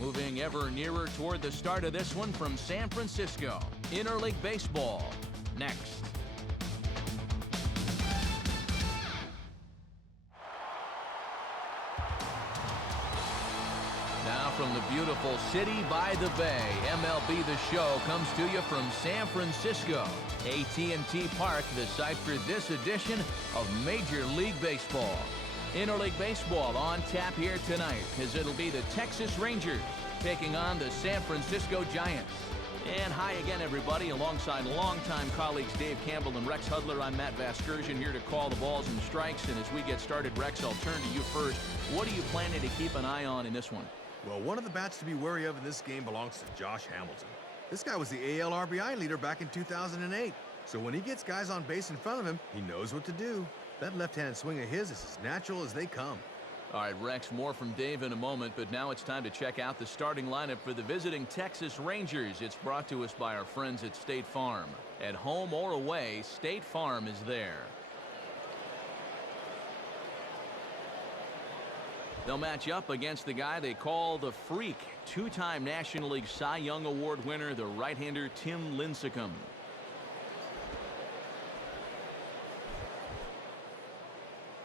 Moving ever nearer toward the start of this one from San Francisco. Interleague Baseball, next. Now from the beautiful city by the bay, MLB The Show comes to you from San Francisco. AT&T Park, the site for this edition of Major League Baseball. Interleague Baseball on tap here tonight, as it'll be the Texas Rangers taking on the San Francisco Giants. And hi again, everybody. Alongside longtime colleagues Dave Campbell and Rex Hudler, I'm Matt Vasgersian here to call the balls and strikes. And as we get started, Rex, I'll turn to you first. What are you planning to keep an eye on in this one? Well, one of the bats to be wary of in this game belongs to Josh Hamilton. This guy was the AL RBI leader back in 2008. So when he gets guys on base in front of him, he knows what to do. That left-hand swing of his is as natural as they come. All right, Rex, more from Dave in a moment, but now it's time to check out the starting lineup for the visiting Texas Rangers. It's brought to us by our friends at State Farm. At home or away, State Farm is there. They'll match up against the guy they call the Freak, two-time National League Cy Young Award winner, the right-hander Tim Lincecum.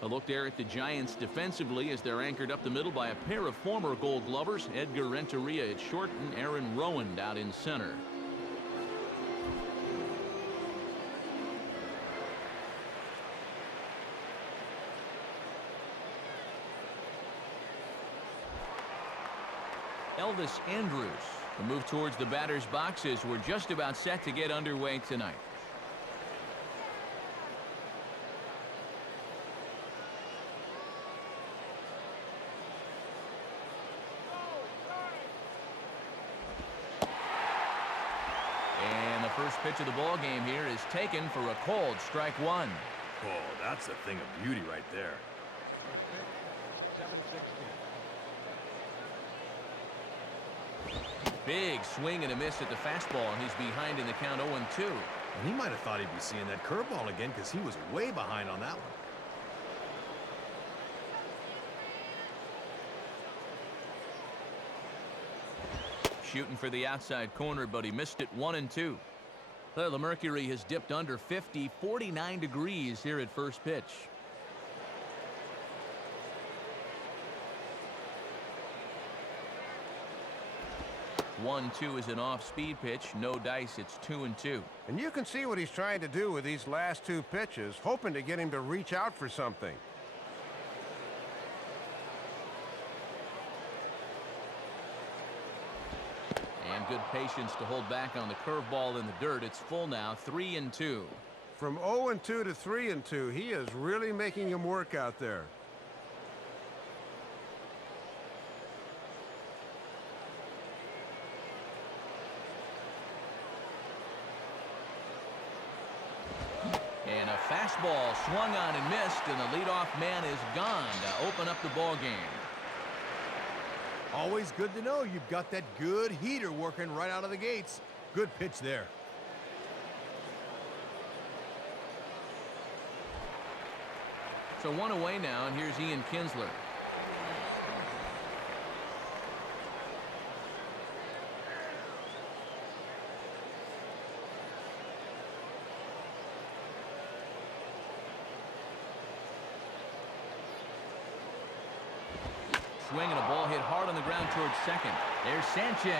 A look there at the Giants defensively as they're anchored up the middle by a pair of former Gold Glovers, Edgar Renteria at short and Aaron Rowand out in center. Elvis Andrus, the move towards the batter's boxes. We're just about set to get underway tonight. First pitch of the ball game here is taken for a called strike one. Oh, that's a thing of beauty right there. Big swing and a miss at the fastball, and he's behind in the count 0-2. And he might have thought he'd be seeing that curveball again because he was way behind on that one. Shooting for the outside corner, but he missed it 1-2. Well, the mercury has dipped under 50, 49 degrees here at first pitch. One, two is an off-speed pitch. No dice. It's 2-2. And you can see what he's trying to do with these last two pitches, hoping to get him to reach out for something. And good patience to hold back on the curveball in the dirt. It's full now, 3-2. From 0-2 to 3-2, he is really making him work out there. And a fastball swung on and missed, and the leadoff man is gone to open up the ball game. Always good to know you've got that good heater working right out of the gates. Good pitch there. So one away now, and here's Ian Kinsler. Swing and a ball hit hard on the ground towards second. There's Sanchez.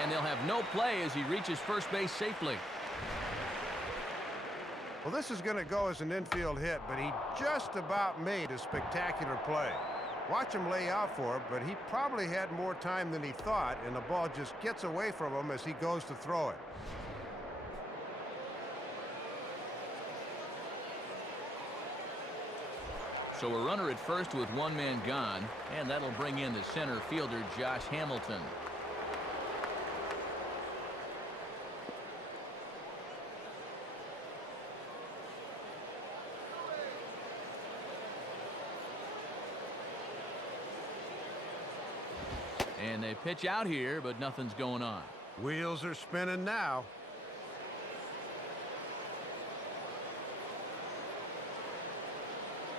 And they'll have no play as he reaches first base safely. Well, this is going to go as an infield hit, but he just about made a spectacular play. Watch him lay out for it, but he probably had more time than he thought, and the ball just gets away from him as he goes to throw it. So a runner at first with one man gone, and that'll bring in the center fielder, Josh Hamilton. And they pitch out here, but nothing's going on. Wheels are spinning now.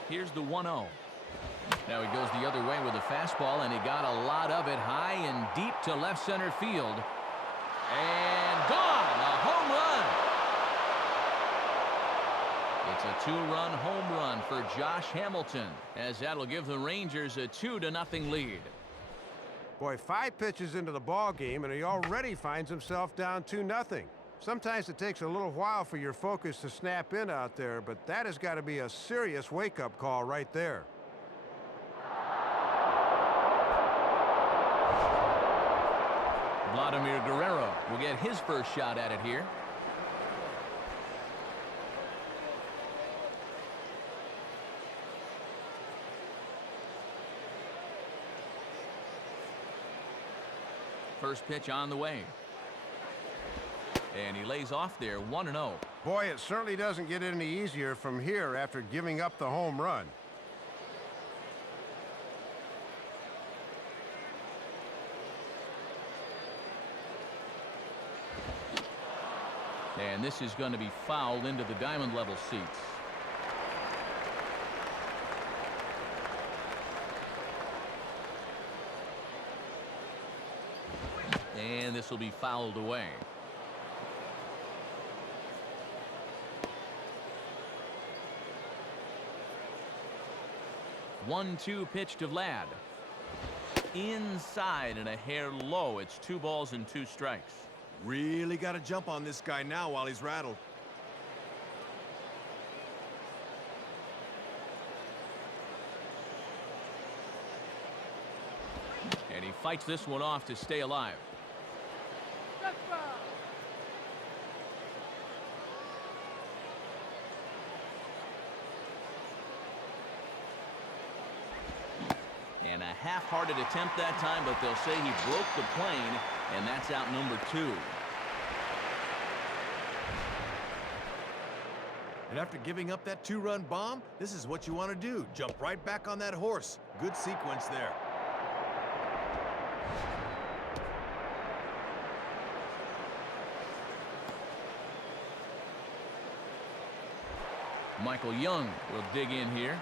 Here's the 1-0. Now he goes the other way with a fastball, and he got a lot of it high and deep to left center field. And gone! A home run! It's a two-run home run for Josh Hamilton, as that'll give the Rangers a 2-0 lead. Boy, 5 pitches into the ball game, and he already finds himself down 2-0. Sometimes it takes a little while for your focus to snap in out there, but that has got to be a serious wake-up call right there. Vladimir Guerrero will get his first shot at it here. First pitch on the way. And he lays off there, 1-0. Boy, it certainly doesn't get any easier from here after giving up the home run. And this is going to be fouled into the diamond level seats. And this will be fouled away. One-two pitch to Vlad. Inside and a hair low. It's 2 balls and 2 strikes. Really got to jump on this guy now while he's rattled. And he fights this one off to stay alive. And a half-hearted attempt that time, but they'll say he broke the plane, and that's out number 2. And after giving up that 2-run bomb, this is what you want to do. Jump right back on that horse. Good sequence there. Michael Young will dig in here.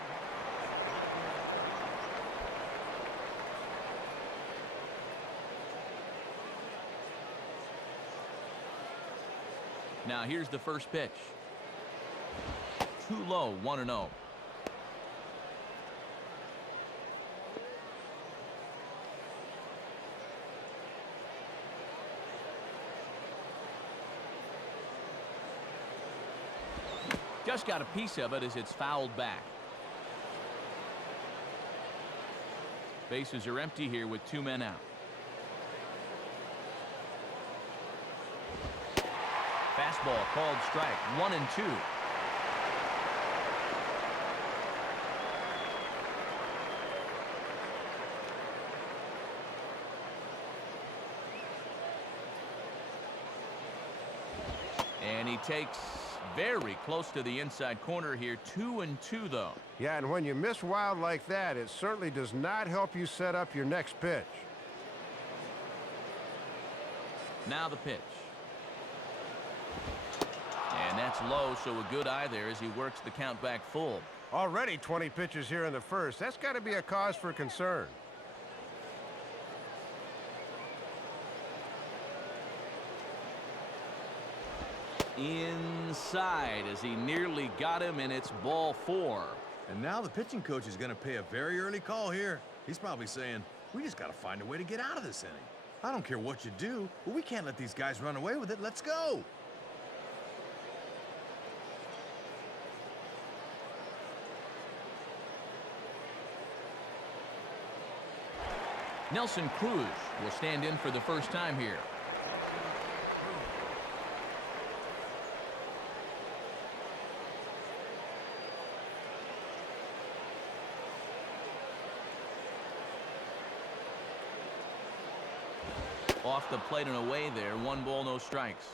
Now here's the first pitch. Too low, 1-0. Just got a piece of it as it's fouled back. Bases are empty here with 2 men out. Fastball called strike, 1-2. And he takes very close to the inside corner here. 2-2 though. Yeah, and when you miss wild like that, it certainly does not help you set up your next pitch. Now the pitch. And that's low, so a good eye there as he works the count back full. Already 20 pitches here in the first. That's got to be a cause for concern. Inside as he nearly got him, and it's ball 4. And now the pitching coach is going to pay a very early call here. He's probably saying, we just got to find a way to get out of this inning. I don't care what you do, but we can't let these guys run away with it. Let's go. Nelson Cruz will stand in for the first time here. Off the plate and away there. 1 ball, no strikes.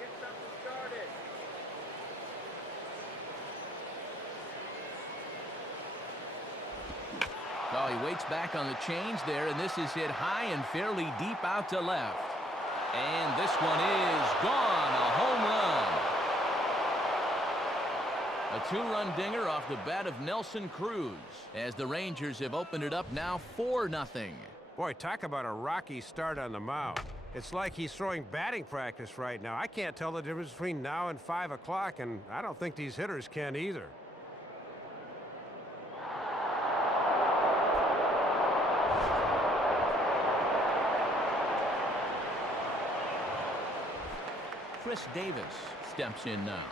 Get something started. Oh, he waits back on the change there, and this is hit high and fairly deep out to left. And this one is gone. A home run. A two-run dinger off the bat of Nelson Cruz as the Rangers have opened it up now 4-0. Boy, talk about a rocky start on the mound. It's like he's throwing batting practice right now. I can't tell the difference between now and 5 o'clock, and I don't think these hitters can either. Chris Davis steps in now.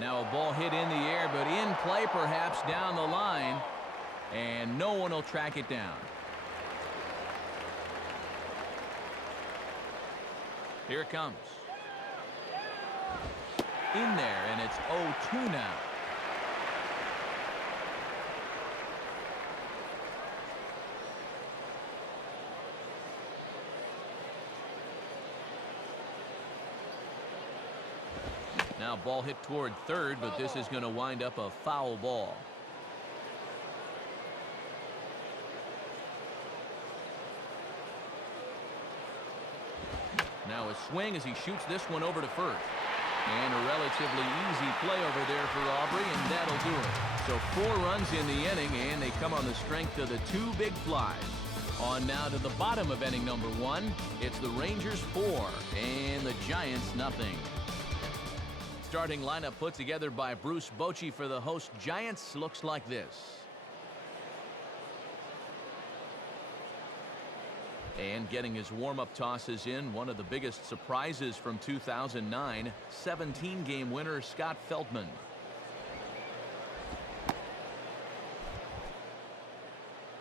Now a ball hit in the air, but in play perhaps down the line, and no one will track it down. Here it comes. In there, and it's 0-2 now. Now ball hit toward third, but this is going to wind up a foul ball. Now a swing as he shoots this one over to first. And a relatively easy play over there for Aubrey, and that'll do it. So 4 runs in the inning, and they come on the strength of the 2 big flies. On now to the bottom of inning number 1. It's the Rangers 4 and the Giants nothing. Starting lineup put together by Bruce Bochy for the host Giants looks like this. And getting his warm-up tosses in, one of the biggest surprises from 2009, 17-game winner Scott Feldman.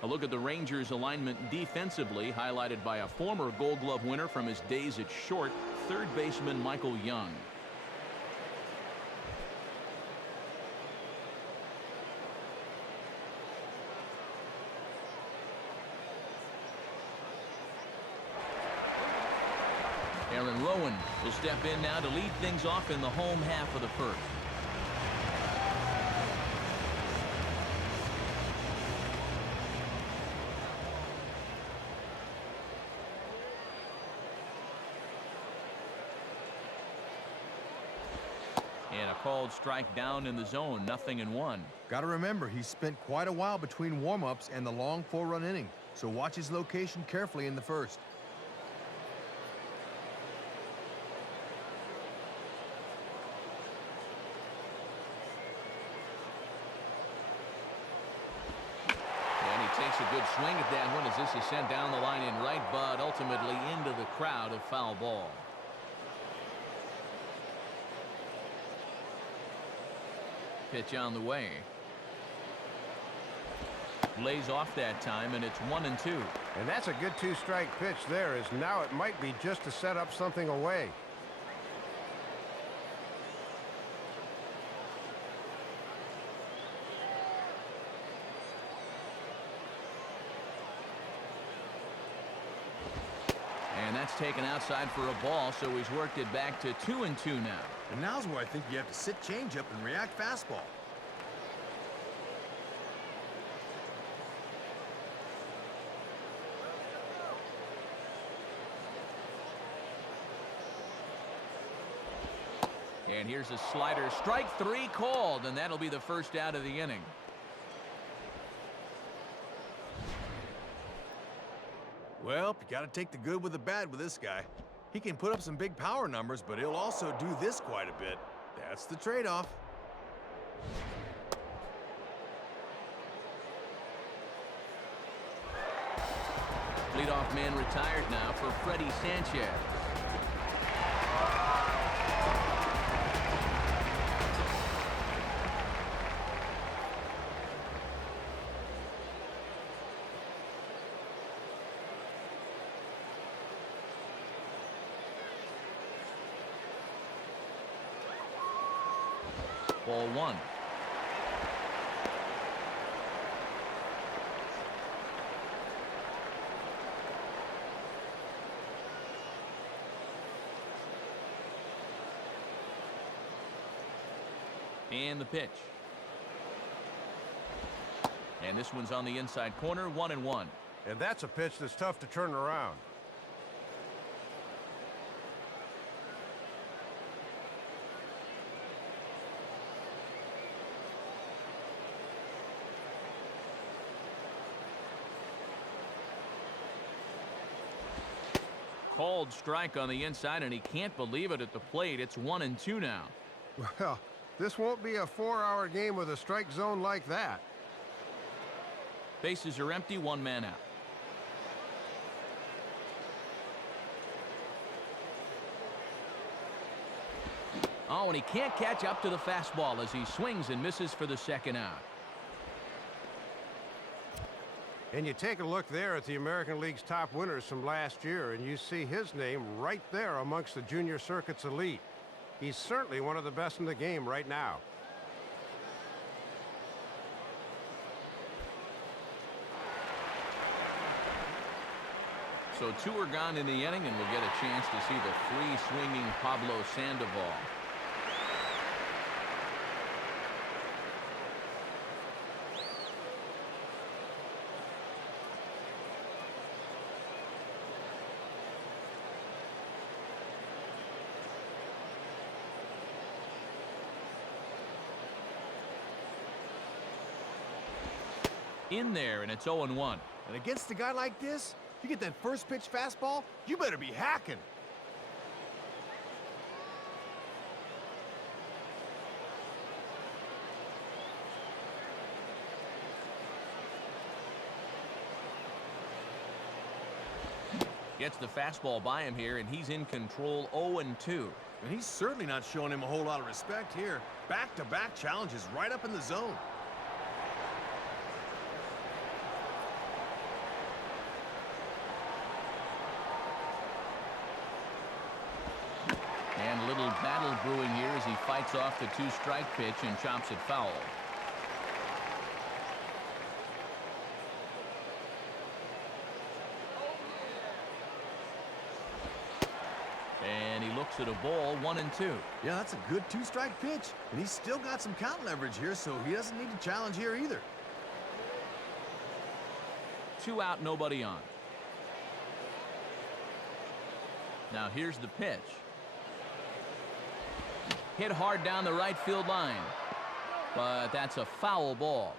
A look at the Rangers' alignment defensively, highlighted by a former Gold Glove winner from his days at short, third baseman Michael Young. Aaron Rowan will step in now to lead things off in the home half of the first. And a called strike down in the zone, 0-1. Got to remember, he spent quite a while between warm-ups and the long 4-run inning, so watch his location carefully in the first. Takes a good swing at that one as this is sent down the line in right, but ultimately into the crowd, a foul ball. Pitch on the way. Lays off that time, and it's 1-2. And that's a good 2-strike pitch there, as now it might be just to set up something away. And that's taken outside for a ball, so he's worked it back to 2-2 now. And now's where I think you have to sit changeup and react fastball. And here's a slider. Strike 3 called, and that'll be the first out of the inning. Well, you got to take the good with the bad with this guy. He can put up some big power numbers, but he'll also do this quite a bit. That's the trade-off. Leadoff man retired now for Freddie Sanchez. Ball 1. And the pitch. And this one's on the inside corner, 1-1. And that's a pitch that's tough to turn around. Called strike on the inside, and he can't believe it at the plate. It's 1-2 now. Well, this won't be a 4-hour game with a strike zone like that. Bases are empty, one man out. Oh, and he can't catch up to the fastball as he swings and misses for the second out. And you take a look there at the American League's top winners from last year, and you see his name right there amongst the junior circuit's elite. He's certainly one of the best in the game right now. So 2 are gone in the inning, and we'll get a chance to see the free-swinging Pablo Sandoval. In there, and it's 0-1. And against a guy like this, you get that first pitch fastball, you better be hacking. Gets the fastball by him here, and he's in control, 0-2. And he's certainly not showing him a whole lot of respect here. Back-to-back challenges right up in the zone. And a little battle brewing here as he fights off the 2-strike pitch and chops it foul. And he looks at a ball, 1-2. Yeah, that's a good 2-strike pitch. And he's still got some count leverage here, so he doesn't need to challenge here either. 2 out, nobody on. Now here's the pitch. Hit hard down the right field line. But that's a foul ball.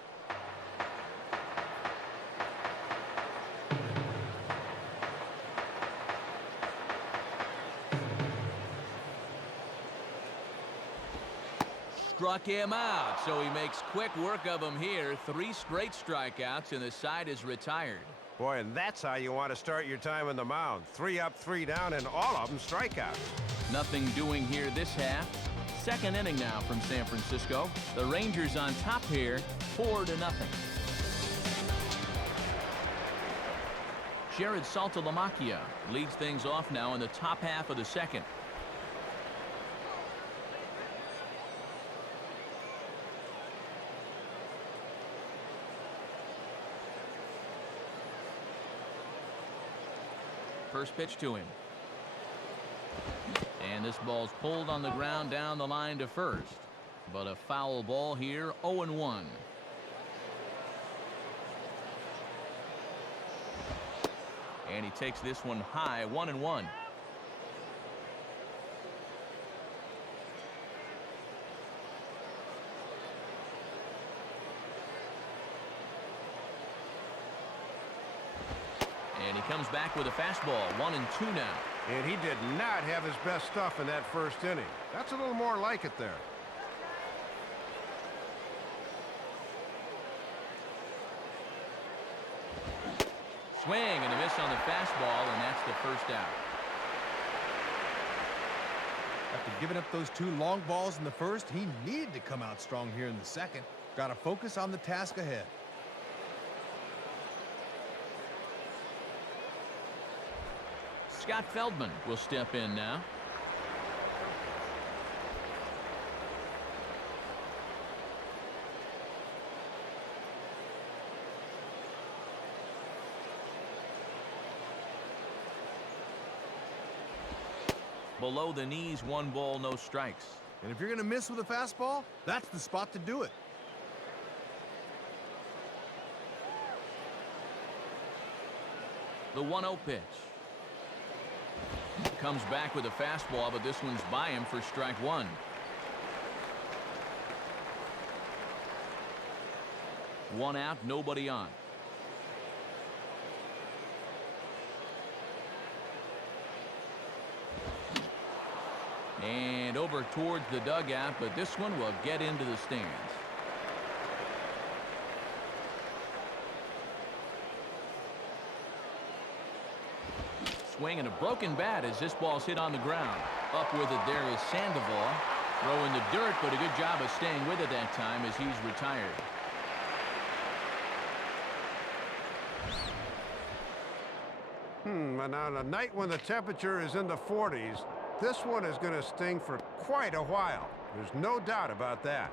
Struck him out, so he makes quick work of him here. 3 straight strikeouts, and the side is retired. Boy, and that's how you want to start your time on the mound. 3 up, 3 down, and all of them strikeouts. Nothing doing here this half. Second inning now from San Francisco. The Rangers on top here, 4-0. Jared Saltalamacchia leads things off now in the top half of the second. First pitch to him. And this ball's pulled on the ground down the line to first. But a foul ball here, 0-1. And he takes this one high, 1-1. And he comes back with a fastball, 1-2 now. And he did not have his best stuff in that first inning. That's a little more like it there. Swing and a miss on the fastball, and that's the first out. After giving up those 2 long balls in the first, he needed to come out strong here in the second. Got to focus on the task ahead. Scott Feldman will step in now. Below the knees, 1 ball, no strikes. And if you're going to miss with a fastball, that's the spot to do it. The 1-0 pitch. Comes back with a fastball, but this one's by him for strike one. One out, nobody on. And over towards the dugout, but this one will get into the stands. Swing and a broken bat as this ball's hit on the ground. Up with it there is Sandoval. Throw in the dirt, but a good job of staying with it that time as he's retired. And on a night when the temperature is in the 40s, this one is going to sting for quite a while. There's no doubt about that.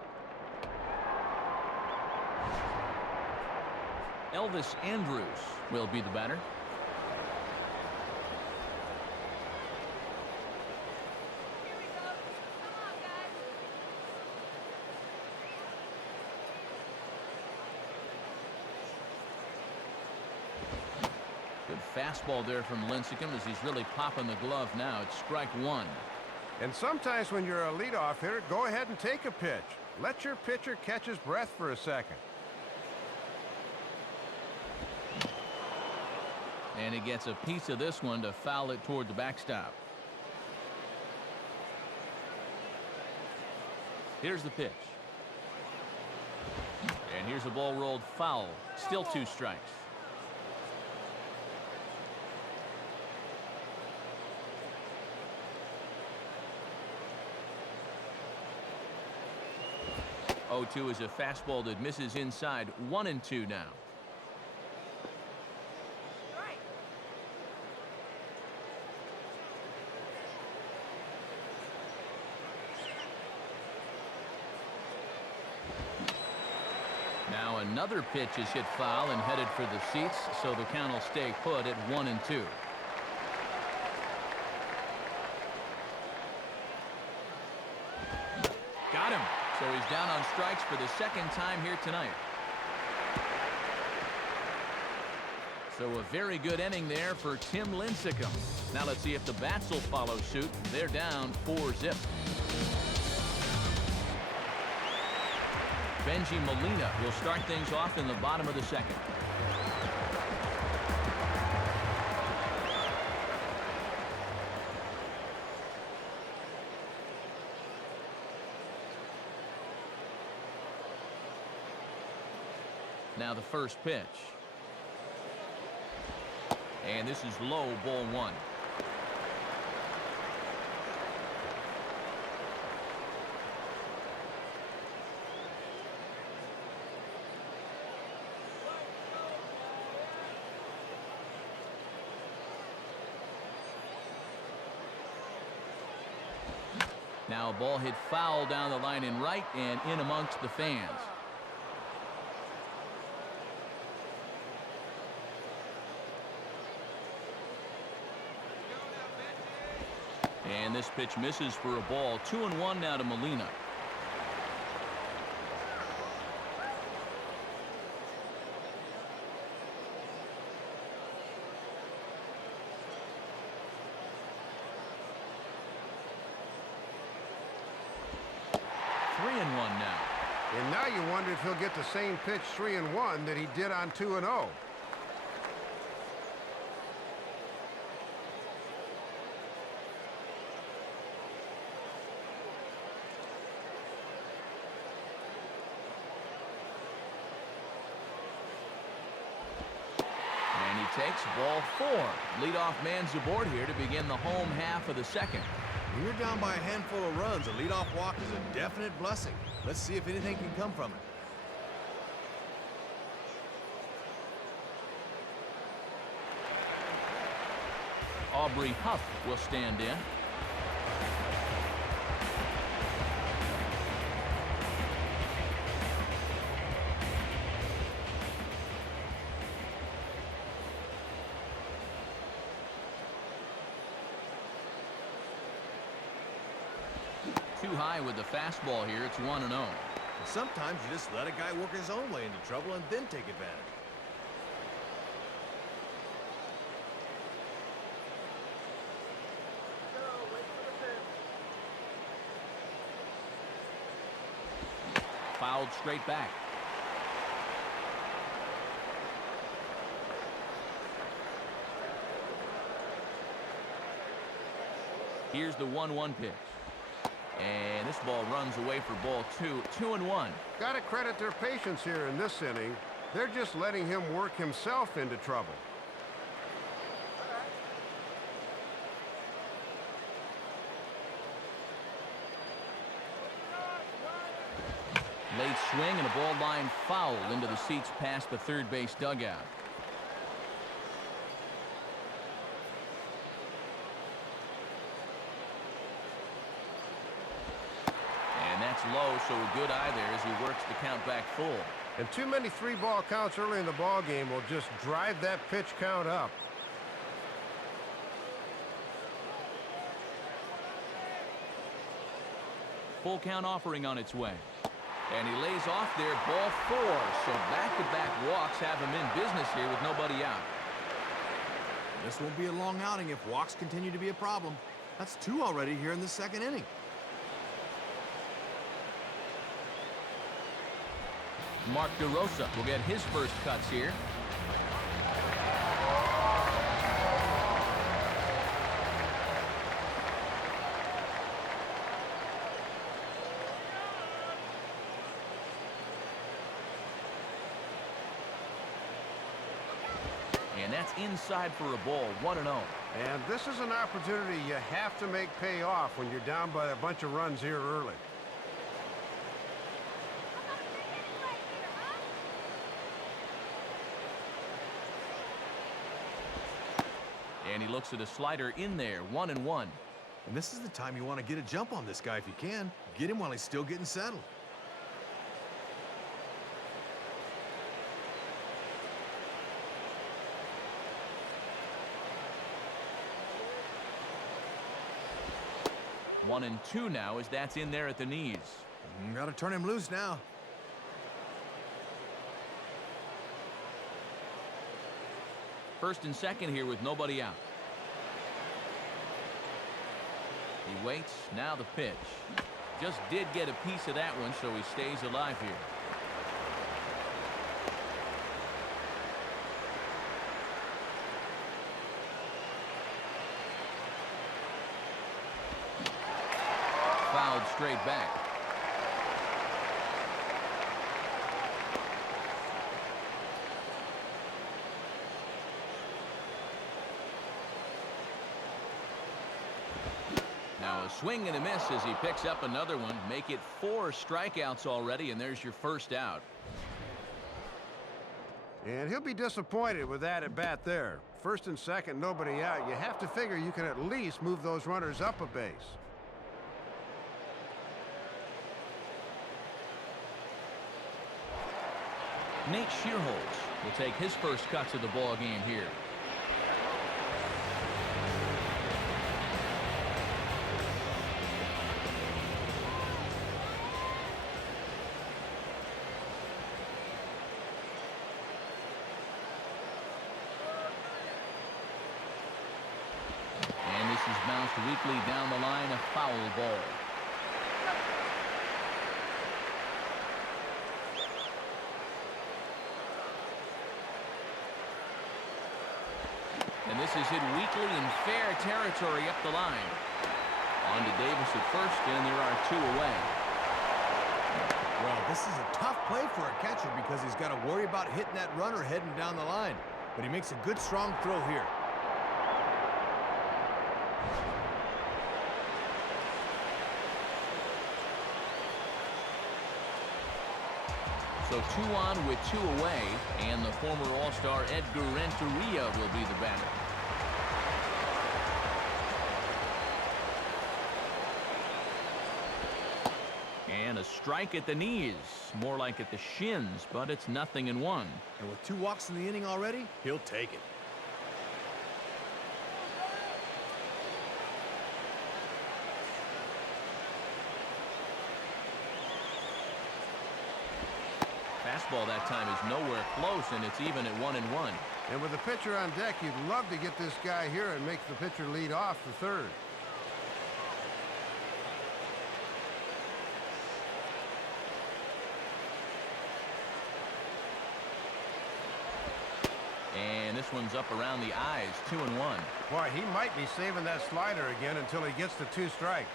Elvis Andrus will be the batter. Good fastball there from Lincecum as he's really popping the glove now. It's strike one. And sometimes when you're a leadoff hitter, go ahead and take a pitch. Let your pitcher catch his breath for a second. And he gets a piece of this one to foul it toward the backstop. Here's the pitch. And here's a ball rolled foul. Still 2 strikes. Oh, 2 is a fastball that misses inside. 1-2 now. Now another pitch is hit foul and headed for the seats, so the count will stay put at 1-2. Got him. So he's down on strikes for the second time here tonight. So a very good inning there for Tim Lincecum. Now let's see if the bats will follow suit. They're down 4-0. Benji Molina will start things off in the bottom of the second. Now the first pitch. And this is low, ball 1. Now a ball hit foul down the line in right and in amongst the fans. And this pitch misses for a ball. 2-1 now to Molina. Now. And now you wonder if he'll get the same pitch 3-1 that he did on 2-0. And he takes ball 4. Leadoff man's aboard here to begin the home half of the second. When you're down by a handful of runs, a leadoff walk is a definite blessing. Let's see if anything can come from it. Aubrey Huff will stand in. too high with the fastball here. It's 1-0. Sometimes you just let a guy work his own way into trouble and then take advantage. Go, wait for the pitch. Fouled straight back. Here's the 1-1 pitch. And this ball runs away for ball 2. 2-1. Got to credit their patience here in this inning. They're just letting him work himself into trouble. Late swing and a ball line foul into the seats past the third base dugout. And that's low, so a good eye there as he works the count back full. And too many 3-ball counts early in the ball game will just drive that pitch count up. Full count offering on its way. And he lays off there, ball 4. So back-to-back walks have him in business here with nobody out. This won't be a long outing if walks continue to be a problem. That's 2 already here in the second inning. Mark DeRosa will get his first cuts here. And that's inside for a ball, 1-0. And this is an opportunity you have to make pay off when you're down by a bunch of runs here early. And he looks at a slider in there, 1-1. And this is the time you want to get a jump on this guy if you can. Get him while he's still getting settled. One and 2 now as that's in there at the knees. Got to turn him loose now. First and second here with nobody out. He waits, now the pitch. Just did get a piece of that one, so he stays alive here. Fouled straight back. Now a swing and a miss as he picks up another one. Make it 4 strikeouts already, and there's your first out. And he'll be disappointed with that at bat there. First and second, nobody out. You have to figure you can at least move those runners up a base. Nate Shearholz will take his first cuts of the ball game here. And this is bounced weakly down the line, a foul ball. And this is hit weakly in fair territory up the line. On to Davis at first, and there are 2 away. Well, this is a tough play for a catcher because he's got to worry about hitting that runner heading down the line. But he makes a good, strong throw here. So 2 on with 2 away, and the former All-Star Edgar Renteria will be the batter. And a strike at the knees, more like at the shins, but it's 0-1. And with 2 walks in the inning already, he'll take it. Fastball that time is nowhere close, and it's even at 1-1. And with the pitcher on deck, you'd love to get this guy here and make the pitcher lead off the third. And this one's up around the eyes, 2-1. Boy, he might be saving that slider again until he gets to 2 strikes.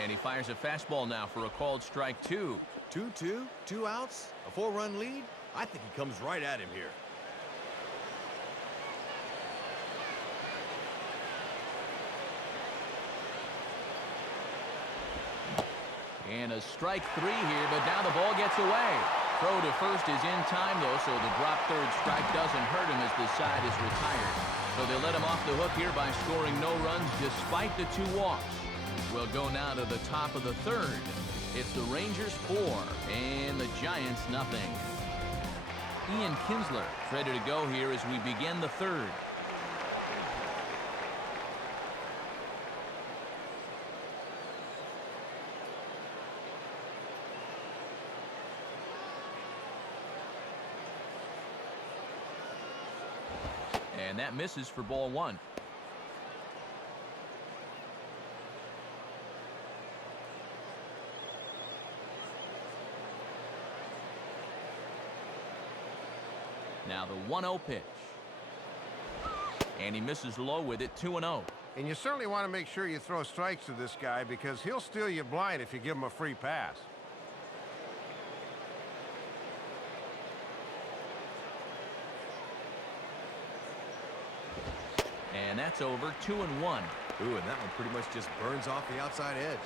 And he fires a fastball now for a called strike 2. 2-2, 2 outs, a 4-run lead. I think he comes right at him here. And a strike 3 here, but now the ball gets away. Throw to first is in time, though, so the drop third strike doesn't hurt him as the side is retired. So they let him off the hook here by scoring no runs despite the 2 walks. We'll go now to the top of the third. It's the Rangers 4 and the Giants nothing. Ian Kinsler ready to go here as we begin the third. And that misses for ball 1. Now the 1-0 pitch. And he misses low with it, 2-0. And you certainly want to make sure you throw strikes to this guy because he'll steal you blind if you give him a free pass. And that's over, 2-1. Ooh, and that one pretty much just burns off the outside edge.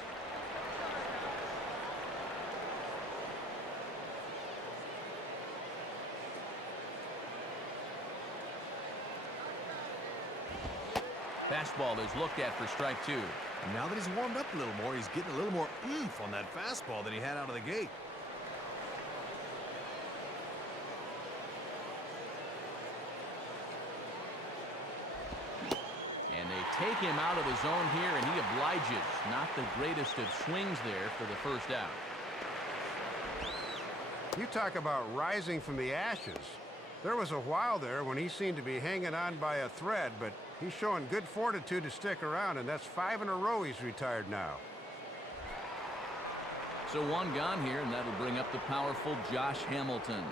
Fastball is looked at for strike 2. And now that he's warmed up a little more, he's getting a little more oomph on that fastball than he had out of the gate. And they take him out of the zone here, and he obliges. Not the greatest of swings there for the first out. You talk about rising from the ashes. There was a while there when he seemed to be hanging on by a thread, but he's showing good fortitude to stick around, and that's 5 in a row he's retired now. So 1 gone here, and that'll bring up the powerful Josh Hamilton.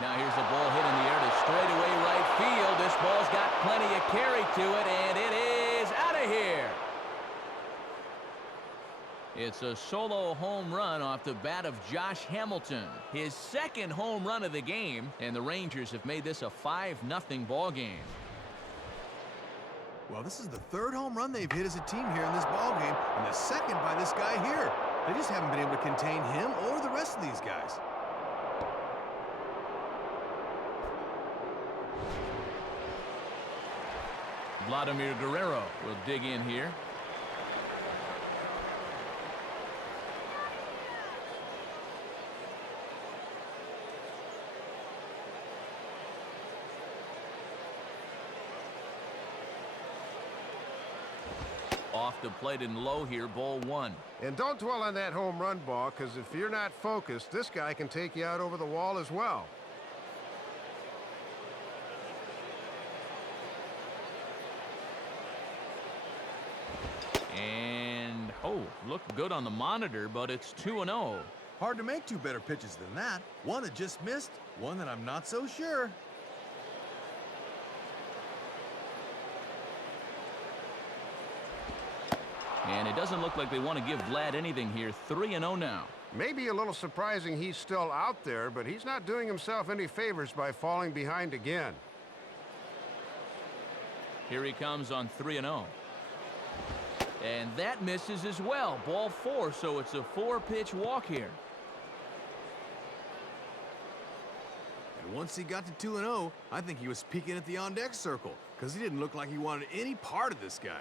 Now here's a ball hit in the air to straightaway right field. This ball's got plenty of carry to it, and it is out of here. It's a solo home run off the bat of Josh Hamilton. His 2nd home run of the game, and the Rangers have made this a 5-0 ball game. Well, this is the 3rd home run they've hit as a team here in this ball game, and the 2nd by this guy here. They just haven't been able to contain him or the rest of these guys. Vladimir Guerrero will dig in here. Off the plate and low here, ball 1. And don't dwell on that home run ball, because if you're not focused, this guy can take you out over the wall as well. And, oh, looked good on the monitor, but it's 2-0. Hard to make 2 better pitches than that. One that just missed, one that I'm not so sure. And it doesn't look like they want to give Vlad anything here. 3-0 now. Maybe a little surprising he's still out there, but he's not doing himself any favors by falling behind again. Here he comes on 3-0. And that misses as well. Ball 4, so it's a 4-pitch walk here. And once he got to 2-0, I think he was peeking at the on-deck circle because he didn't look like he wanted any part of this guy.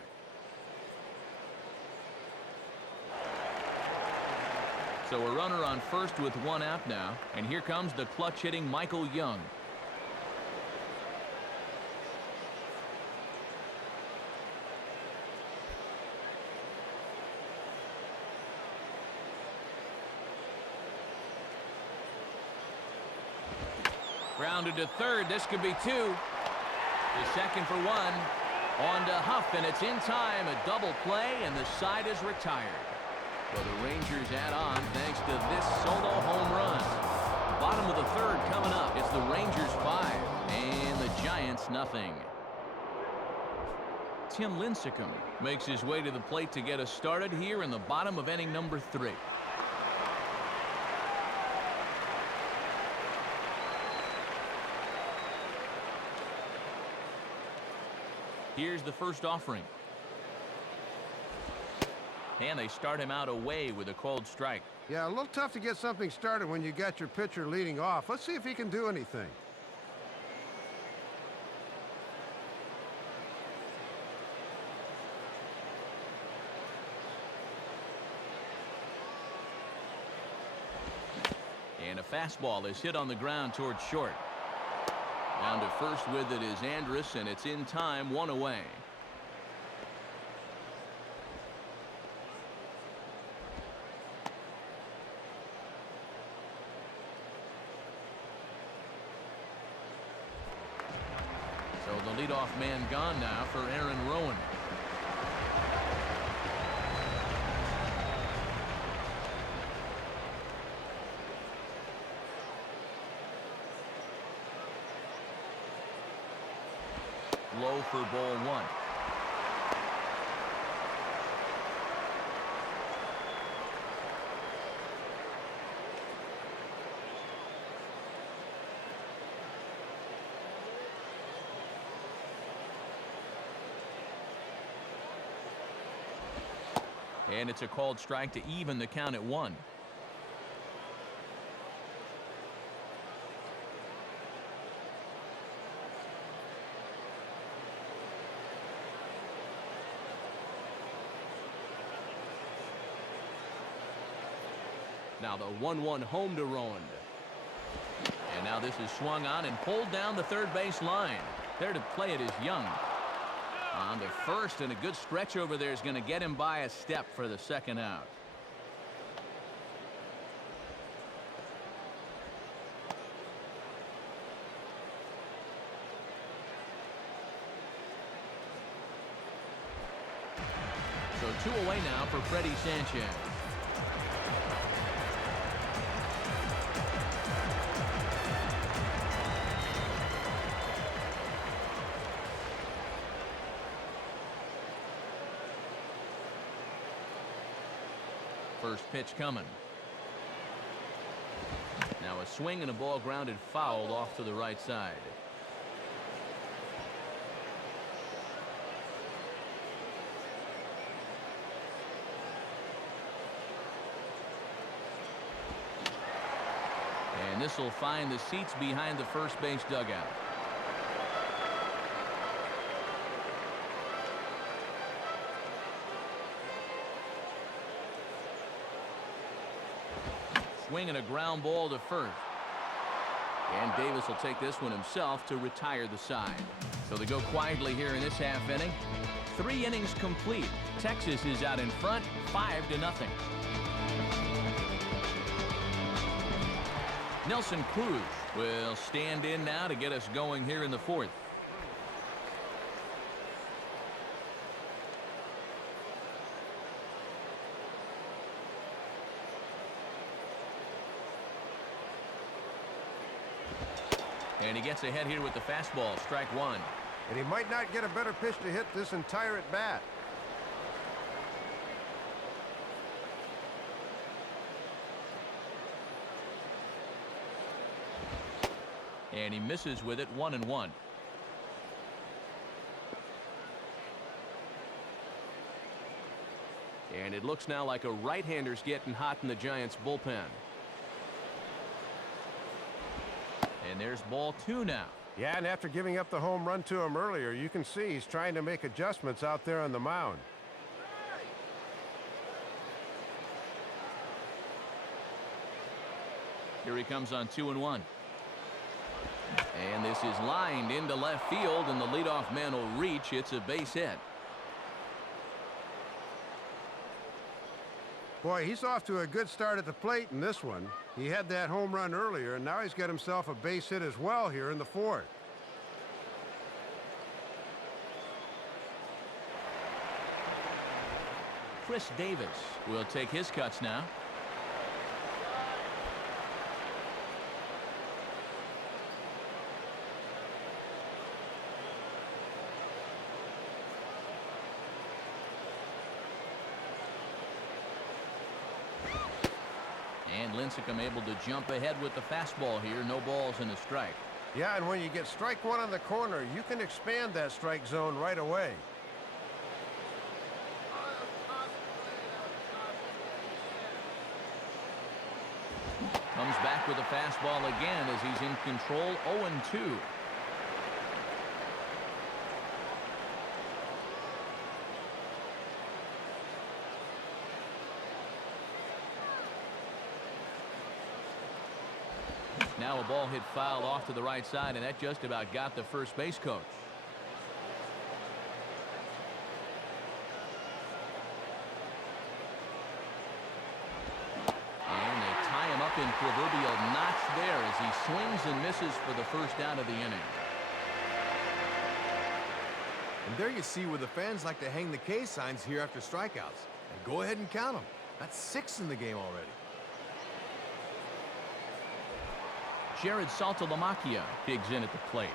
So a runner on first with one out now, and here comes the clutch-hitting Michael Young. Grounded to third. This could be two. The second for one. On to Huff, and it's in time. A double play, and the side is retired. So the Rangers add on thanks to this solo home run. Bottom of the third coming up. It's the Rangers 5 and the Giants nothing. Tim Lincecum makes his way to the plate to get us started here in the bottom of inning number 3. Here's the first offering. And they start him out away with a cold strike. Yeah, a little tough to get something started when you got your pitcher leading off. Let's see if he can do anything. And a fastball is hit on the ground towards short. On to first with it is Andrus, and it's in time, 1 away. So the leadoff man gone now for Aaron Rowan. Low for ball 1. And it's a called strike to even the count at 1. Now the 1-1 home to Rowan. And now this is swung on and pulled down the third base line. There to play it is Young. On to first, and a good stretch over there is going to get him by a step for the second out. So 2 away now for Freddie Sanchez. First pitch coming. Now a swing and a ball grounded fouled off to the right side. And this will find the seats behind the first base dugout. Swing and a ground ball to first. And Davis will take this one himself to retire the side. So they go quietly here in this half inning. 3 innings complete. Texas is out in front, 5-0. Nelson Cruz will stand in now to get us going here in the 4th. And he gets ahead here with the fastball, strike 1. And he might not get a better pitch to hit this entire at bat. And he misses with it, 1-1. And it looks now like a right-hander's getting hot in the Giants bullpen. And there's ball 2 now. Yeah, and after giving up the home run to him earlier, you can see he's trying to make adjustments out there on the mound. Here he comes on 2-1. And this is lined into left field, and the leadoff man will reach. It's a base hit. Boy, he's off to a good start at the plate in this one. He had that home run earlier, and now he's got himself a base hit as well here in the fourth. Chris Davis will take his cuts now. And Lincecum able to jump ahead with the fastball here. No balls and a strike. Yeah, and when you get strike one on the corner, you can expand that strike zone right away. Comes back with a fastball again as he's in control. 0-2. Now a ball hit foul off to the right side, and that just about got the first base coach. And they tie him up in proverbial knots there as he swings and misses for the first out of the inning. And there you see where the fans like to hang the K signs here after strikeouts. And go ahead and count them. That's 6 in the game already. Jared Saltalamacchia digs in at the plate.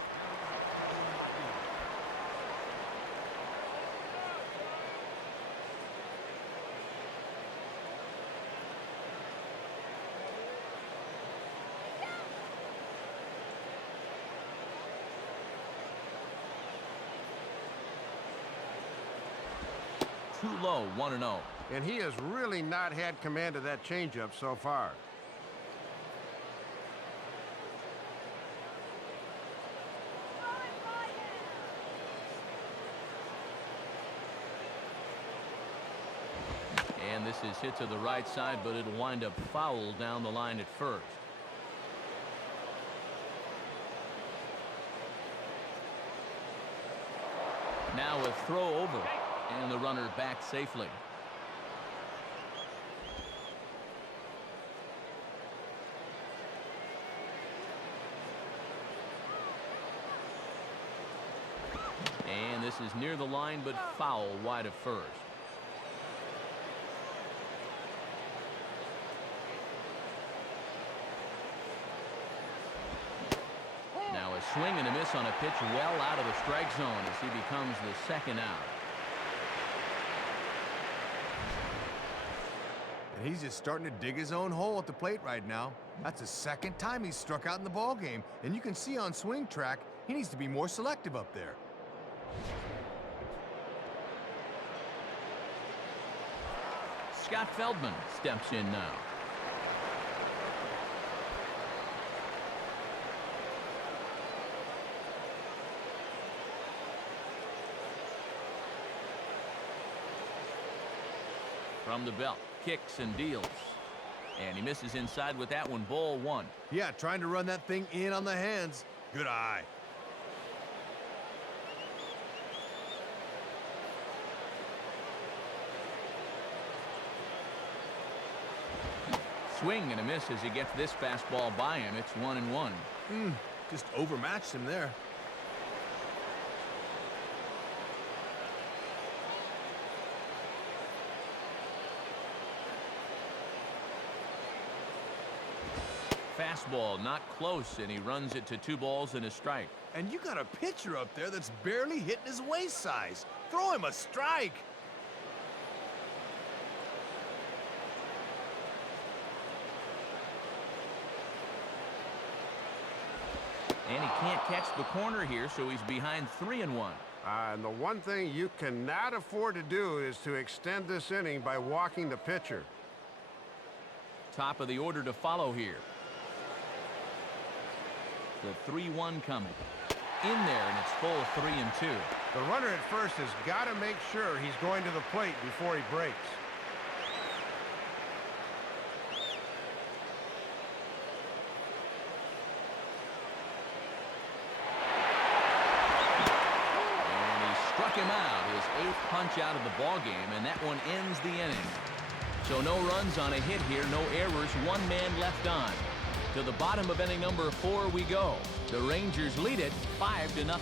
Too low, 1-0. And he has really not had command of that changeup so far. And this is hit to the right side, but it'll wind up foul down the line at first. Now a throw over, and the runner back safely. And this is near the line, but foul wide of first. Now a swing and a miss on a pitch well out of the strike zone as he becomes the second out. And he's just starting to dig his own hole at the plate right now. That's the second time he's struck out in the ball game, and you can see on swing track he needs to be more selective up there. Scott Feldman steps in now. From the belt, kicks and deals. And he misses inside with that one, ball 1. Yeah, trying to run that thing in on the hands. Good eye. Swing and a miss as he gets this fastball by him. It's 1-1. Just overmatched him there. Fastball not close, and he runs it to 2 balls and a strike. And you got a pitcher up there that's barely hitting his waist size. Throw him a strike. And he can't catch the corner here, so he's behind 3-1. And the one thing you cannot afford to do is to extend this inning by walking the pitcher. Top of the order to follow here. The 3-1 coming. In there, and it's full 3-2. The runner at first has got to make sure he's going to the plate before he breaks. And he struck him out, his 8th punch out of the ball game, and that one ends the inning. So no runs on a hit here, no errors, 1 man left on. To the bottom of inning number 4 we go. The Rangers lead it 5-0.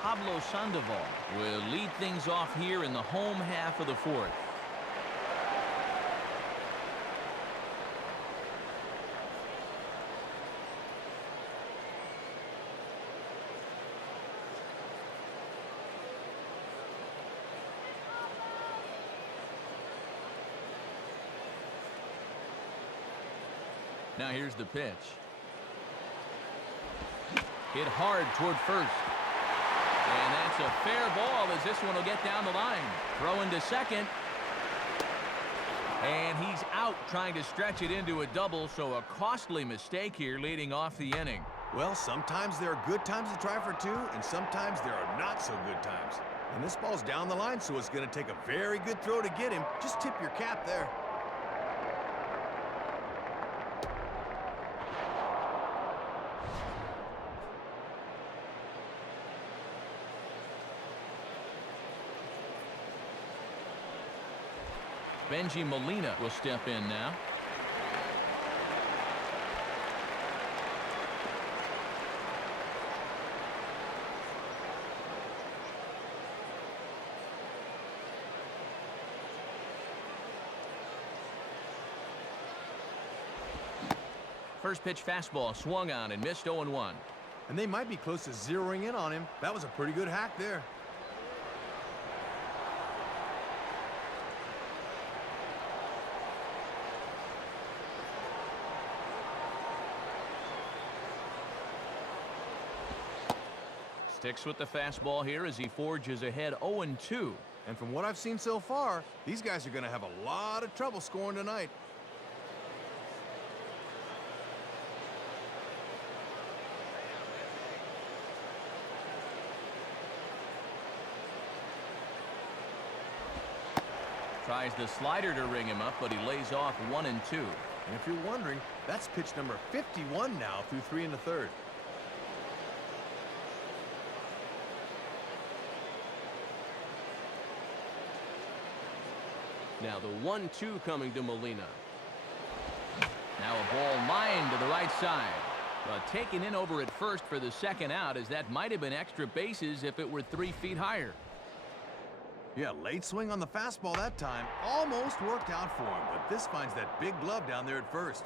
Pablo Sandoval will lead things off here in the home half of the 4th. Now here's the pitch. Hit hard toward first. And that's a fair ball as this one will get down the line. Throw into second. And he's out trying to stretch it into a double, so a costly mistake here leading off the inning. Well, sometimes there are good times to try for 2, and sometimes there are not so good times. And this ball's down the line, so it's going to take a very good throw to get him. Just tip your cap there. Benji Molina will step in now. First pitch fastball swung on and missed 0-1. And they might be close to zeroing in on him. That was a pretty good hack there. Sticks with the fastball here as he forges ahead 0-2. And from what I've seen so far, these guys are going to have a lot of trouble scoring tonight. Tries the slider to ring him up, but he lays off 1-2. And if you're wondering, that's pitch number 51 now through 3 1/3. Now the 1-2 coming to Molina. Now a ball lined to the right side. But taken in over at first for the second out, as that might have been extra bases if it were 3 feet higher. Yeah, late swing on the fastball that time. Almost worked out for him, but this finds that big glove down there at first.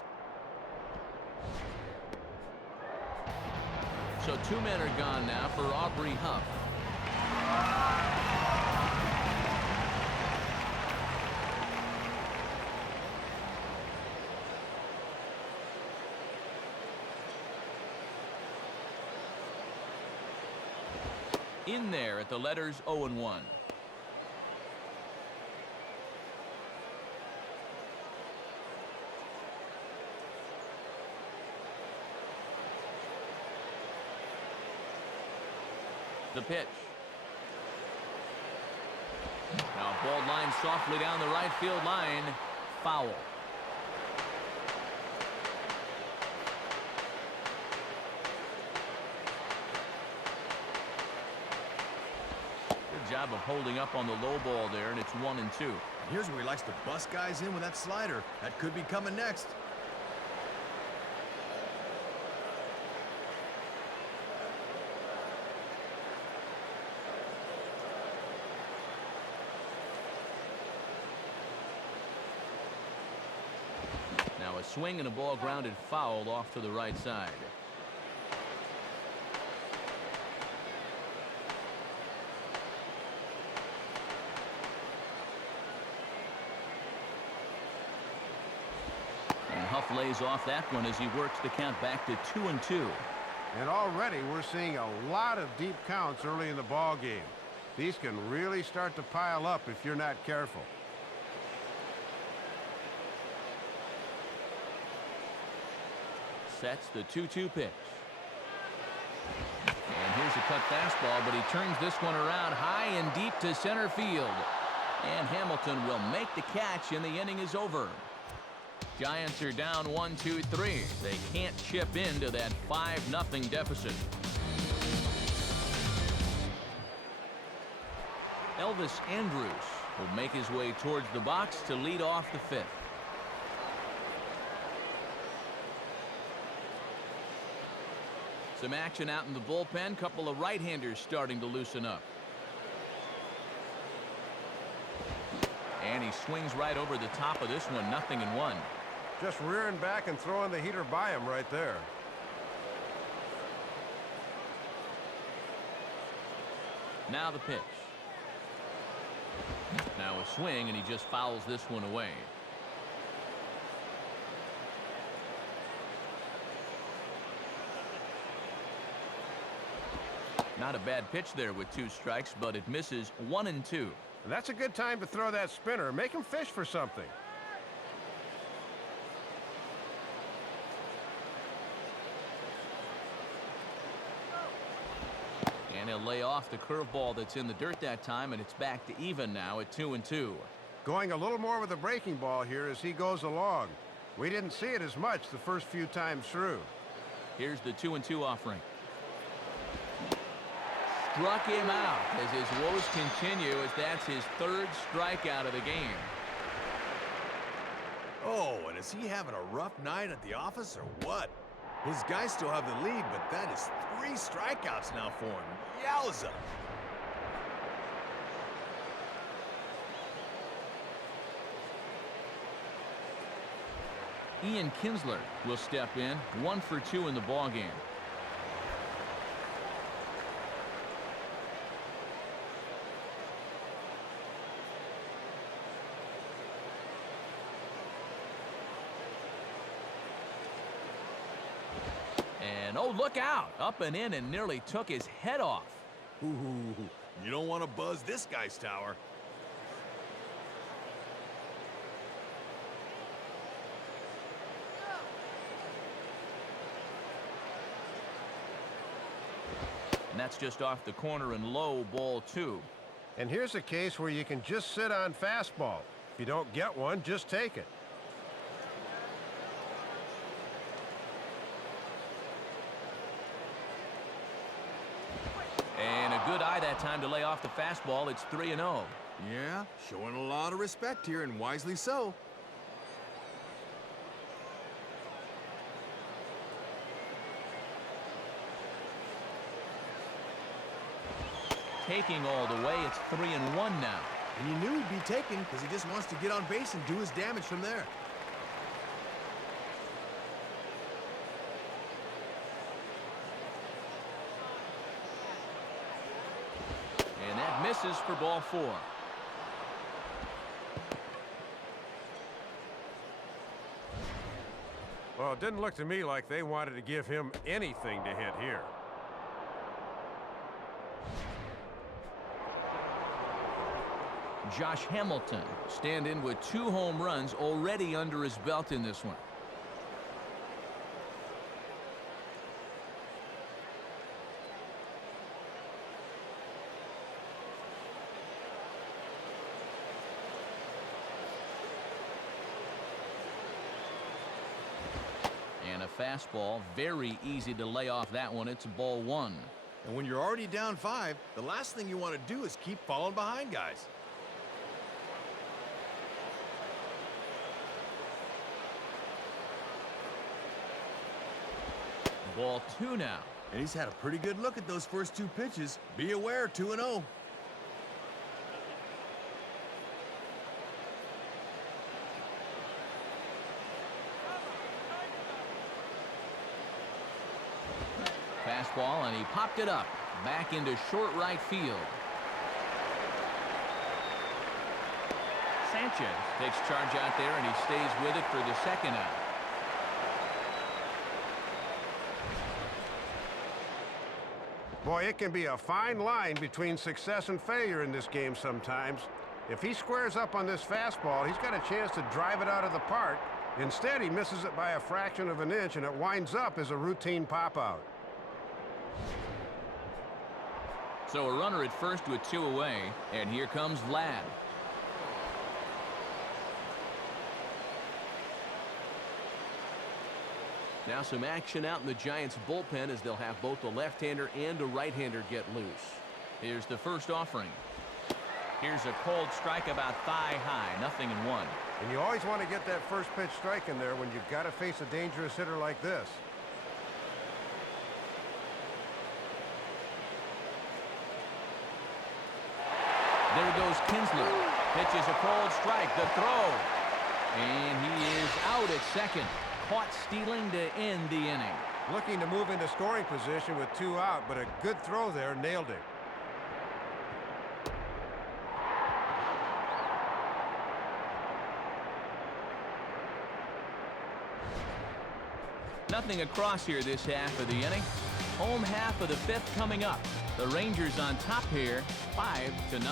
So 2 men are gone now for Aubrey Huff. In there at the letters 0-1. The pitch. Now ball line softly down the right field line. Foul. Good job of holding up on the low ball there, and it's 1-2. Here's where he likes to bust guys in with that slider. That could be coming next. Now a swing and a ball grounded foul off to the right side. And Huff lays off that one as he works the count back to 2-2. And already we're seeing a lot of deep counts early in the ball game. These can really start to pile up if you're not careful. Sets the 2-2 pitch. And here's a cut fastball, but he turns this one around high and deep to center field. And Hamilton will make the catch, and the inning is over. Giants are down 1-2-3. They can't chip into that 5-0 deficit. Elvis Andrus will make his way towards the box to lead off the fifth. Some action out in the bullpen. Couple of right-handers starting to loosen up. And he swings right over the top of this one. 0-1. Just rearing back and throwing the heater by him right there. Now the pitch. Now a swing, and he just fouls this one away. Not a bad pitch there with 2 strikes, but it misses. 1-2. And that's a good time to throw that spinner. Make him fish for something. And he'll lay off the curveball that's in the dirt that time, and it's back to even now at 2-2. Going a little more with the breaking ball here as he goes along. We didn't see it as much the first few times through. Here's the 2-2 offering. Struck him out as his woes continue, as that's his 3rd strikeout of the game. Oh, and is he having a rough night at the office or what? His guys still have the lead, but that is 3 strikeouts now for him. Yowza! Ian Kinsler will step in, 1 for 2 in the ballgame. And oh, look out! Up and in and nearly took his head off. Ooh, you don't want to buzz this guy's tower. And that's just off the corner and low, ball 2. And here's a case where you can just sit on fastball. If you don't get one, just take it. And a good eye that time to lay off the fastball. It's 3-0. Yeah, showing a lot of respect here, and wisely so. Taking all the way, it's 3-1 now. And you knew he'd be taken because he just wants to get on base and do his damage from there. And that misses for ball 4. Well, it didn't look to me like they wanted to give him anything to hit here. Josh Hamilton stand in with 2 home runs already under his belt in this one. And a fastball, very easy to lay off that one. It's ball 1. And when you're already down 5, the last thing you want to do is keep falling behind guys. Ball 2 now. And he's had a pretty good look at those first 2 pitches. Be aware, 2-0. Fastball, and he popped it up. Back into short right field. Sanchez takes charge out there, and he stays with it for the 2nd out. Boy, it can be a fine line between success and failure in this game sometimes. If he squares up on this fastball, he's got a chance to drive it out of the park. Instead, he misses it by a fraction of an inch, and it winds up as a routine pop-out. So a runner at first with 2 away, and here comes Vlad. Now some action out in the Giants bullpen as they'll have both a left-hander and a right-hander get loose. Here's the first offering. Here's a cold strike about thigh high, 0-1. And you always want to get that first pitch strike in there when you've got to face a dangerous hitter like this. There goes Kinsler. Pitches a cold strike. The throw. And he is out at second. Caught stealing to end the inning. Looking to move into scoring position with 2 out, but a good throw there nailed it. Nothing across here this half of the inning. Home half of the 5th coming up. The Rangers on top here, 5-0.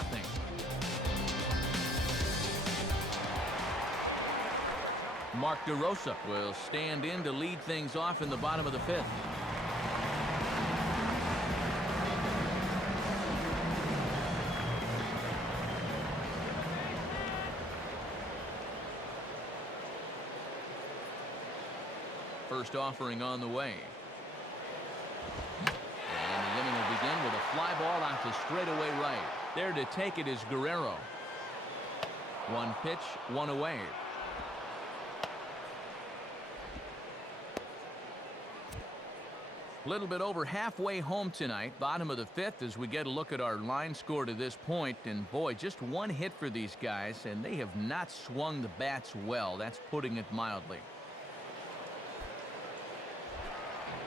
Mark DeRosa will stand in to lead things off in the bottom of the 5th. First offering on the way. And the inning will begin with a fly ball out to straightaway right. There to take it is Guerrero. 1 pitch, 1 away. A little bit over halfway home tonight, bottom of the 5th, as we get a look at our line score to this point. And boy, just 1 hit for these guys, and they have not swung the bats well. That's putting it mildly.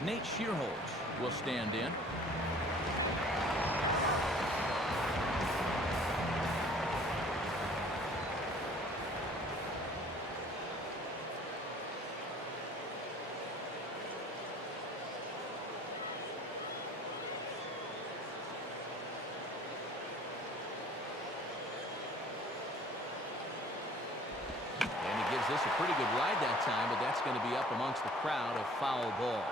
Nate Shearholtz will stand in. And he gives this a pretty good ride that time, but that's going to be up amongst the crowd, a foul ball.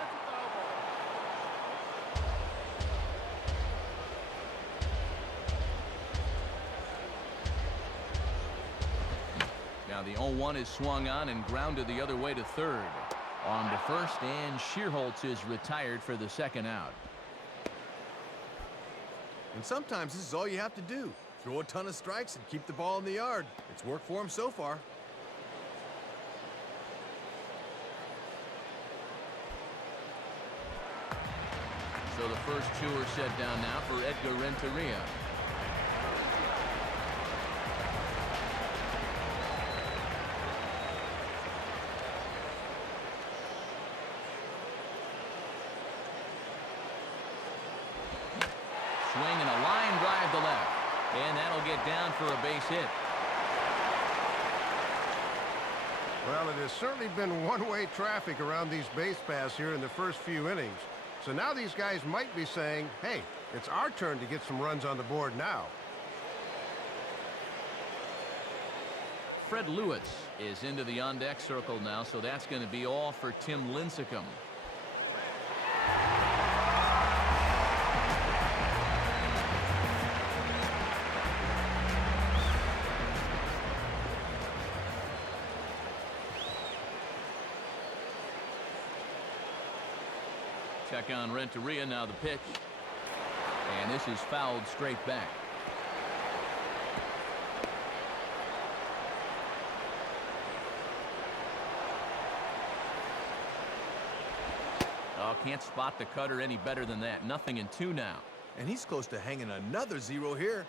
Now the 0-1 is swung on and grounded the other way to third. On to first, and Shearholtz is retired for the 2nd out. And sometimes this is all you have to do. Throw a ton of strikes and keep the ball in the yard. It's worked for him so far. So the first 2 are set down now for Edgar Renteria. Swing and a line drive to left. And that'll get down for a base hit. Well, it has certainly been one-way traffic around these base paths here in the first few innings. So now these guys might be saying, hey, it's our turn to get some runs on the board now. Fred Lewis is into the on-deck circle now, so that's going to be all for Tim Lincecum. Check on Renteria, now the pitch. And this is fouled straight back. Oh, can't spot the cutter any better than that. 0-2 now. And he's close to hanging another 0 here.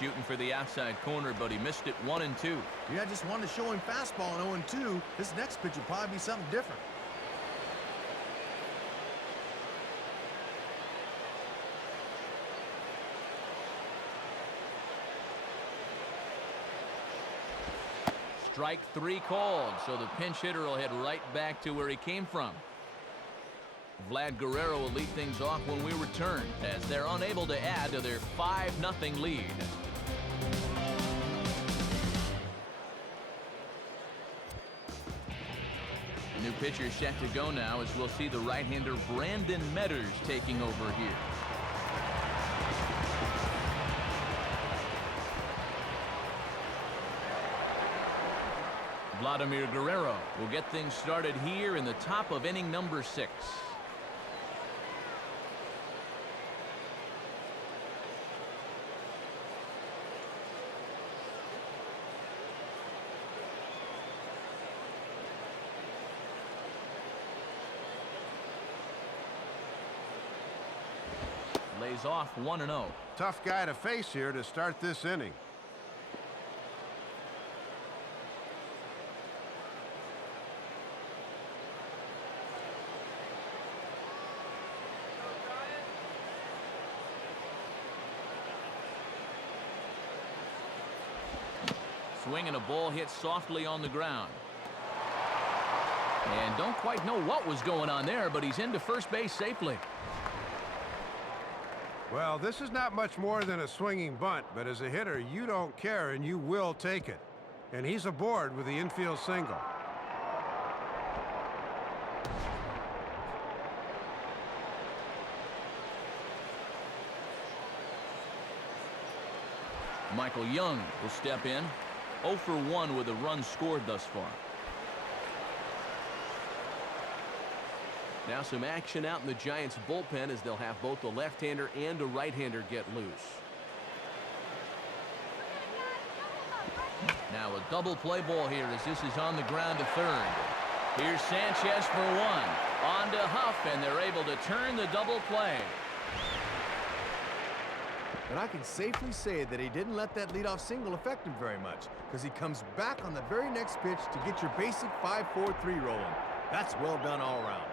Shooting for the outside corner, but he missed it. 1-2. Yeah, just wanted to show him fastball in 0-2. This next pitch will probably be something different. Strike three called, so the pinch hitter will head right back to where he came from. Vlad Guerrero will lead things off when we return, as they're unable to add to their 5-0 lead. The new pitcher set to go now, as we'll see the right-hander Brandon Metters taking over here. Vladimir Guerrero will get things started here in the top of inning number 6. Lays off 1-0. Tough guy to face here to start this inning. Swinging a ball hit softly on the ground. And don't quite know what was going on there, but he's into first base safely. Well, this is not much more than a swinging bunt, but as a hitter, you don't care and you will take it. And he's aboard with the infield single. Michael Young will step in. 0 for 1 with a run scored thus far. Now some action out in the Giants bullpen, as they'll have both a left-hander and a right-hander get loose. Now a double play ball here, as this is on the ground to third. Here's Sanchez for 1. On to Huff, and they're able to turn the double play. And I can safely say that he didn't let that leadoff single affect him very much, because he comes back on the very next pitch to get your basic 5-4-3 rolling. That's well done all around.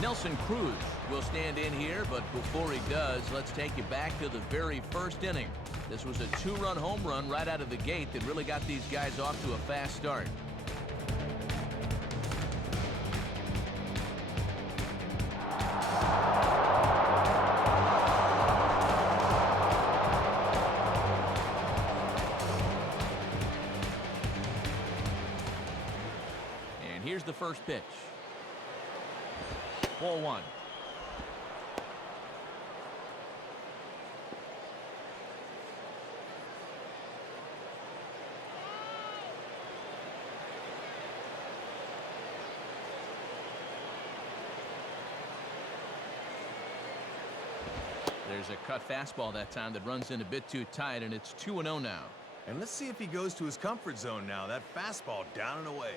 Nelson Cruz will stand in here, but before he does, let's take you back to the very first inning. This was a 2-run home run right out of the gate that really got these guys off to a fast start. And here's the first pitch. Ball 1. There's a cut fastball that time that runs in a bit too tight, and it's 2-0 now. And let's see if he goes to his comfort zone now. That fastball down and away.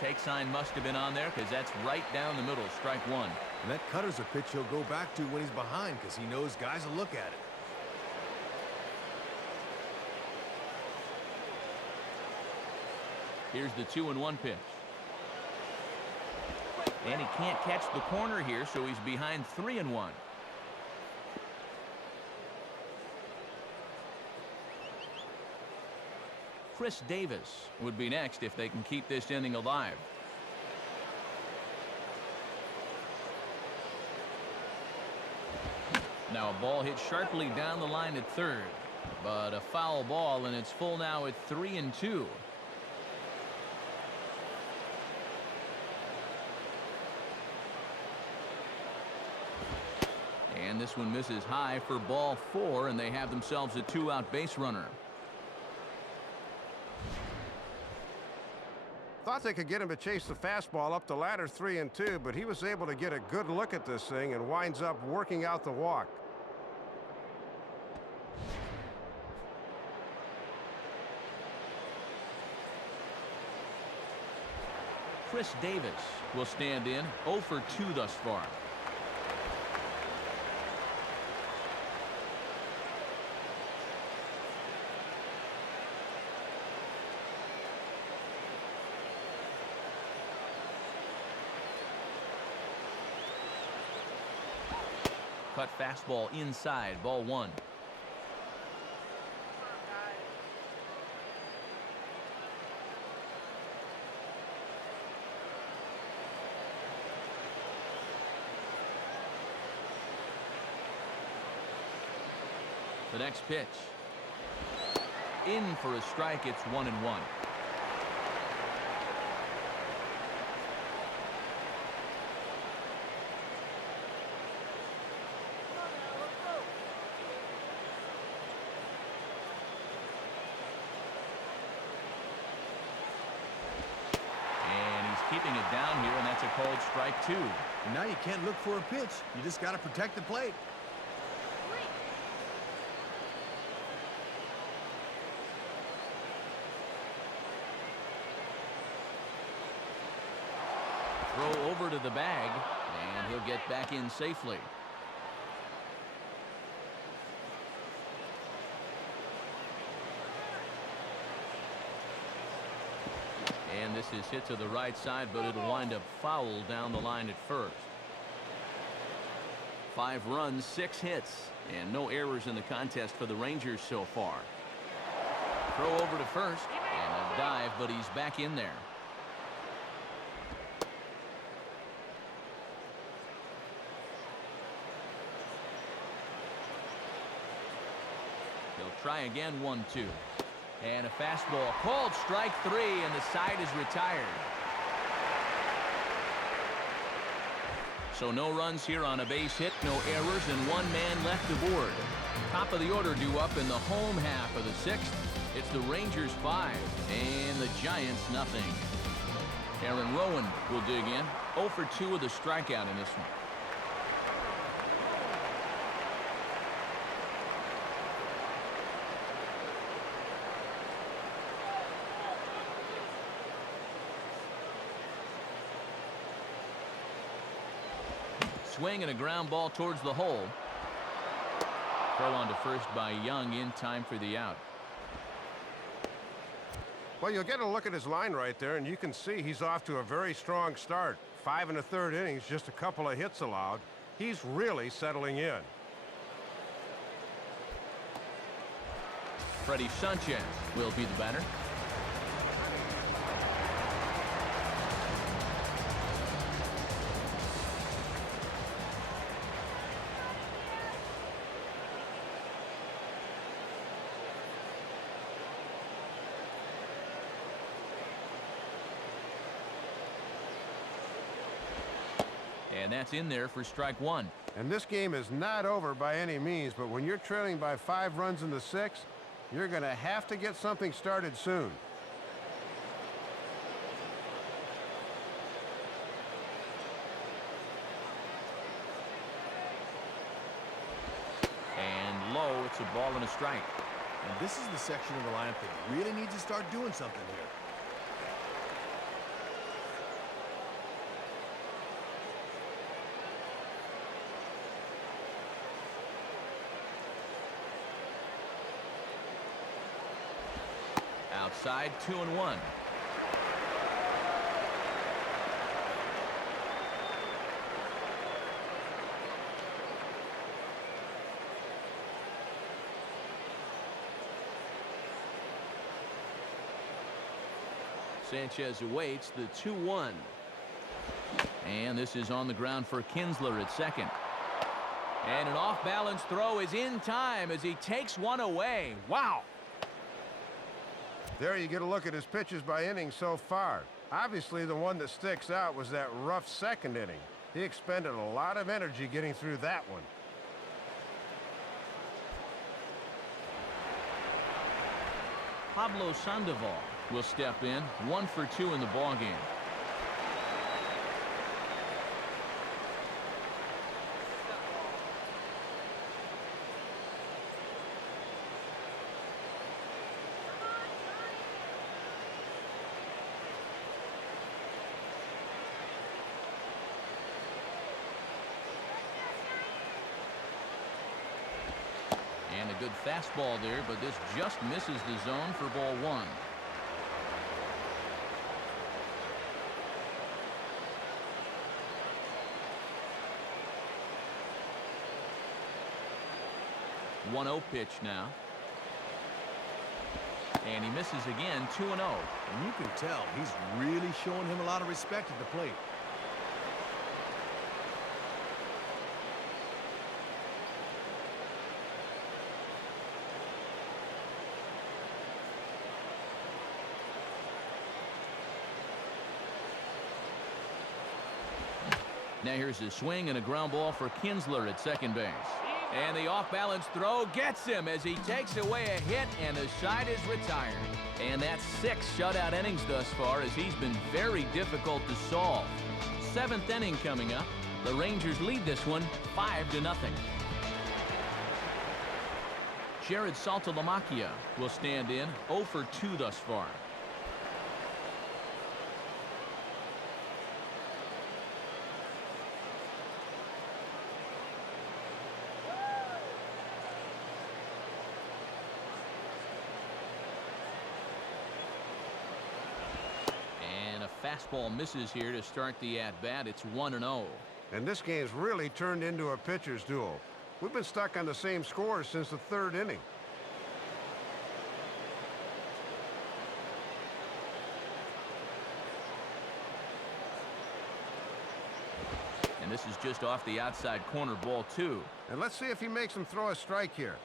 Take sign must have been on there, because that's right down the middle, strike 1. And that cutter's a pitch he'll go back to when he's behind, because he knows guys will look at it. Here's the 2-1 pitch. And he can't catch the corner here, so he's behind 3-1. Chris Davis would be next if they can keep this inning alive. Now a ball hit sharply down the line at third, but a foul ball, and it's full now at 3-2. And this one misses high for ball 4, and they have themselves a 2-out base runner. Thought they could get him to chase the fastball up the ladder 3-2, but he was able to get a good look at this thing and winds up working out the walk. Chris Davis will stand in. 0 for 2 thus far. cut fastball inside, ball one. The next pitch. In for a strike. It's 1-1. And he's keeping it down here, and that's a called strike 2. And now you can't look for a pitch. You just got to protect the plate. Throw over to the bag, and he'll get back in safely. And this is hit to the right side, but it'll wind up foul down the line at first. 5 runs, 6 hits, and no errors in the contest for the Rangers so far. Throw over to first, and a dive, but he's back in there. He'll try again, 1-2. And a fastball called strike 3, and the side is retired. So no runs here on a base hit, no errors, and 1 man left aboard. Top of the order due up in the home half of the 6th. It's the Rangers 5 and the Giants nothing. Aaron Rowan will dig in. 0 for 2 with a strikeout in this one. Swing and a ground ball towards the hole. Throw on to first by Young in time for the out. Well, you'll get a look at his line right there, and you can see he's off to a very strong start. 5 1/3 innings, just a couple of hits allowed. He's really settling in. Freddie Sanchez will be the batter. And that's in there for strike 1. And this game is not over by any means, but when you're trailing by 5 runs in the 6th, you're going to have to get something started soon. And low, it's a ball and a strike. And this is the section of the lineup that really needs to start doing something here. Outside, 2-1. Sanchez awaits the 2-1. And this is on the ground for Kinsler at second. And an off-balance throw is in time as he takes one away. Wow! There you get a look at his pitches by inning so far. Obviously, the one that sticks out was that rough second inning. He expended a lot of energy getting through that one. Pablo Sandoval will step in. 1 for 2 in the ballgame. And a good fastball there, but this just misses the zone for ball 1. 1-0 pitch now. And he misses again, 2-0. And you can tell he's really showing him a lot of respect at the plate. Now here's a swing and a ground ball for Kinsler at second base. And the off-balance throw gets him as he takes away a hit, and the side is retired. And that's 6 shutout innings thus far, as he's been very difficult to solve. 7th inning coming up. The Rangers lead this one 5-0. Jared Saltalamacchia will stand in, 0 for 2 thus far. Fastball misses here to start the at-bat. It's 1-0. And this game's really turned into a pitcher's duel. We've been stuck on the same score since the 3rd inning. And this is just off the outside corner, ball 2. And let's see if he makes him throw a strike here.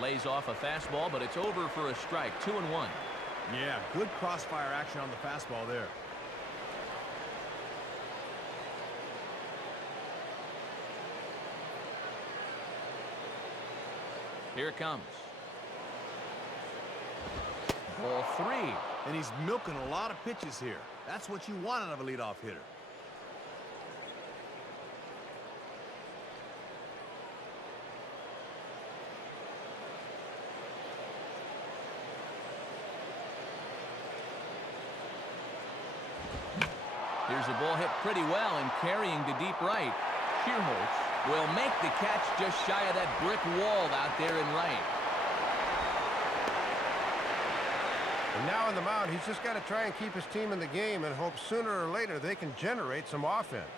Lays off a fastball, but it's over for a strike. 2-1. Yeah, good crossfire action on the fastball there. Here it comes. Ball 3. And he's milking a lot of pitches here. That's what you want out of a leadoff hitter. Here's a ball hit pretty well and carrying to deep right. Schierholtz will make the catch just shy of that brick wall out there in right. And now on the mound, he's just got to try and keep his team in the game and hope sooner or later they can generate some offense.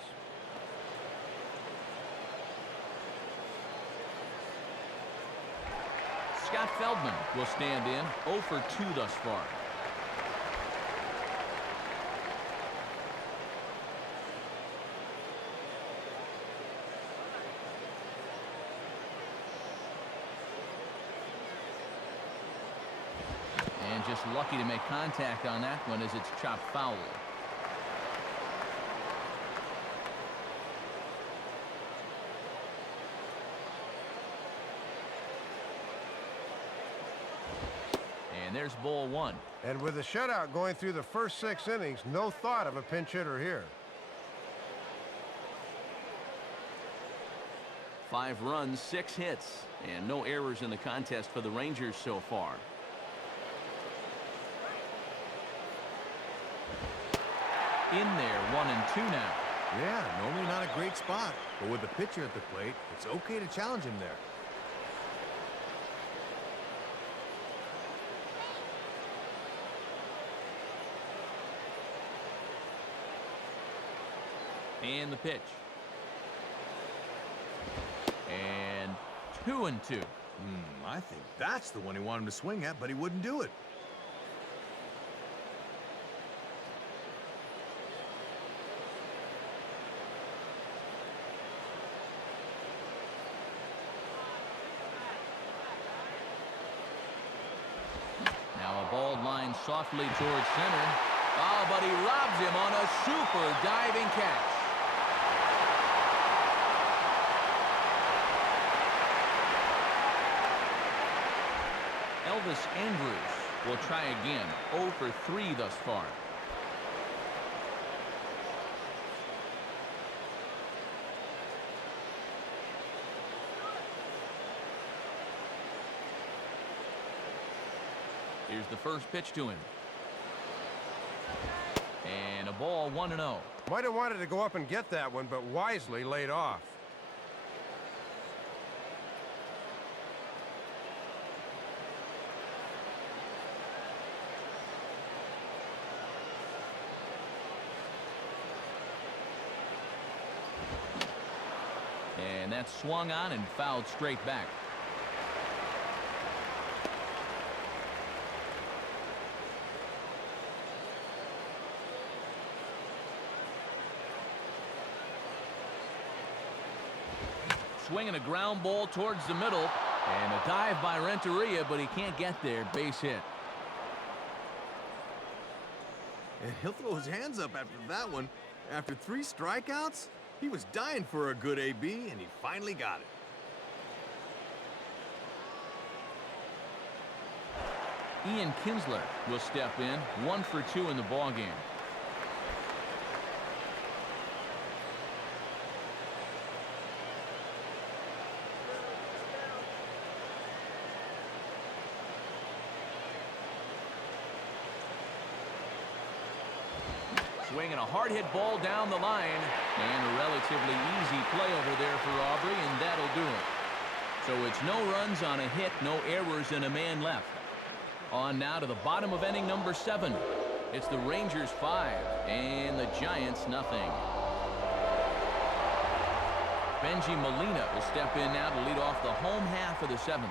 Scott Feldman will stand in, 0 for 2 thus far. And just lucky to make contact on that one as it's chopped foul. And there's ball 1. And with a shutout going through the first 6 innings, no thought of a pinch hitter here. 5 runs, 6 hits, and no errors in the contest for the Rangers so far. In there, 1-2 now. Yeah, normally not a great spot, but with the pitcher at the plate, it's okay to challenge him there. And the pitch. And 2-2. I think that's the one he wanted to swing at, but he wouldn't do it. Now a ball line softly towards center. Oh, but he robs him on a super diving catch. Elvis Andrus will try again. 0 for 3 thus far. Here's the first pitch to him. And a ball, 1-0. Might have wanted to go up and get that one, but wisely laid off. And that's swung on and fouled straight back. Swinging a ground ball towards the middle. And a dive by Renteria, but he can't get there. Base hit. And he'll throw his hands up after that one. After 3 strikeouts, he was dying for a good AB, and he finally got it. Ian Kinsler will step in, 1 for 2 in the ballgame. Swinging a hard hit ball down the line, and a relatively easy play over there for Aubrey, and that'll do it. So it's no runs on a hit, no errors, and a man left. On now to the bottom of inning number 7. It's the Rangers 5 and the Giants nothing. Benji Molina will step in now to lead off the home half of the 7th.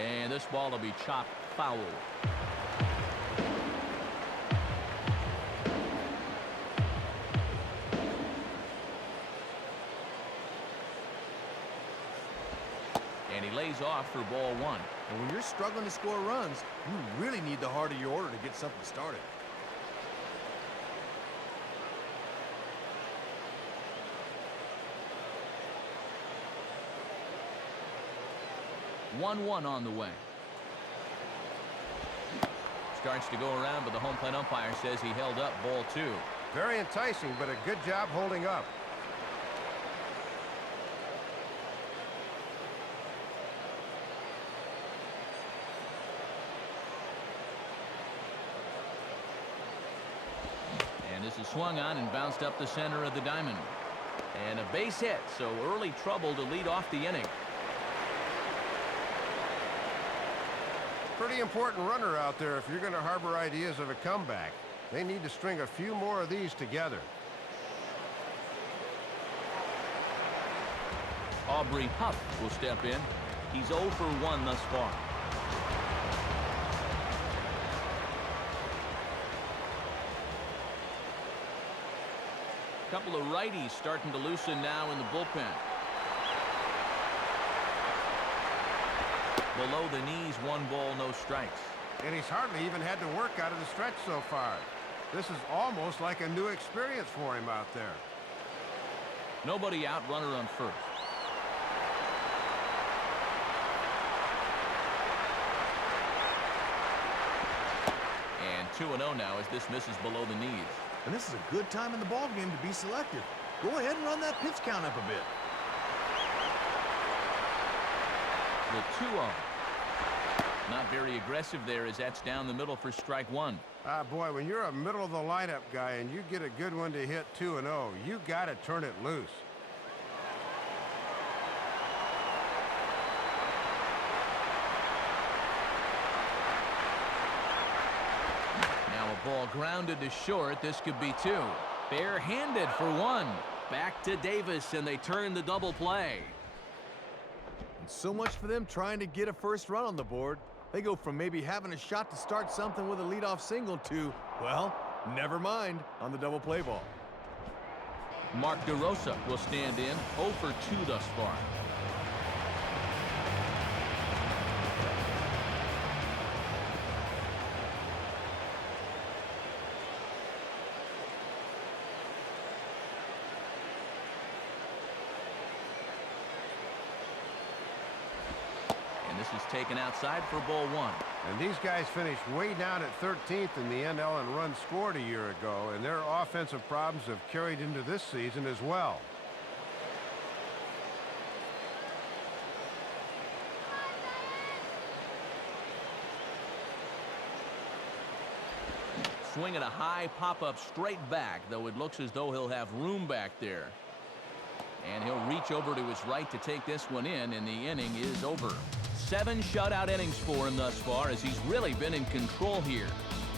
And this ball will be chopped foul. And he lays off for ball 1. And when you're struggling to score runs, you really need the heart of your order to get something started. One on the way. Starts to go around, but the home plate umpire says he held up ball 2. Very enticing, but a good job holding up. And this is swung on and bounced up the center of the diamond. And a base hit, so early trouble to lead off the inning. Pretty important runner out there if you're going to harbor ideas of a comeback. They need to string a few more of these together. Aubrey Huff will step in. He's 0 for 1 thus far. Couple of righties starting to loosen now in the bullpen. Below the knees, 1 ball, no strikes. And he's hardly even had to work out of the stretch so far. This is almost like a new experience for him out there. Nobody out, runner on first. And 2-0 now as this misses below the knees. And this is a good time in the ballgame to be selective. Go ahead and run that pitch count up a bit. The 2-0. Not very aggressive there as that's down the middle for strike 1. Boy, when you're a middle of the lineup guy and you get a good one to hit 2-0, you got to turn it loose. Now a ball grounded to short. This could be 2. Bare-handed for 1. Back to Davis, and they turn the double play. And so much for them trying to get a first run on the board. They go from maybe having a shot to start something with a leadoff single to, well, never mind on the double play ball. Mark DeRosa will stand in, 0 for 2 thus far. This is taken outside for ball 1. And these guys finished way down at 13th in the NL in runs scored a year ago, and their offensive problems have carried into this season as well. Swinging a high pop-up straight back, though it looks as though he'll have room back there. And he'll reach over to his right to take this one in, and the inning is over. 7 shutout innings for him thus far, as he's really been in control here.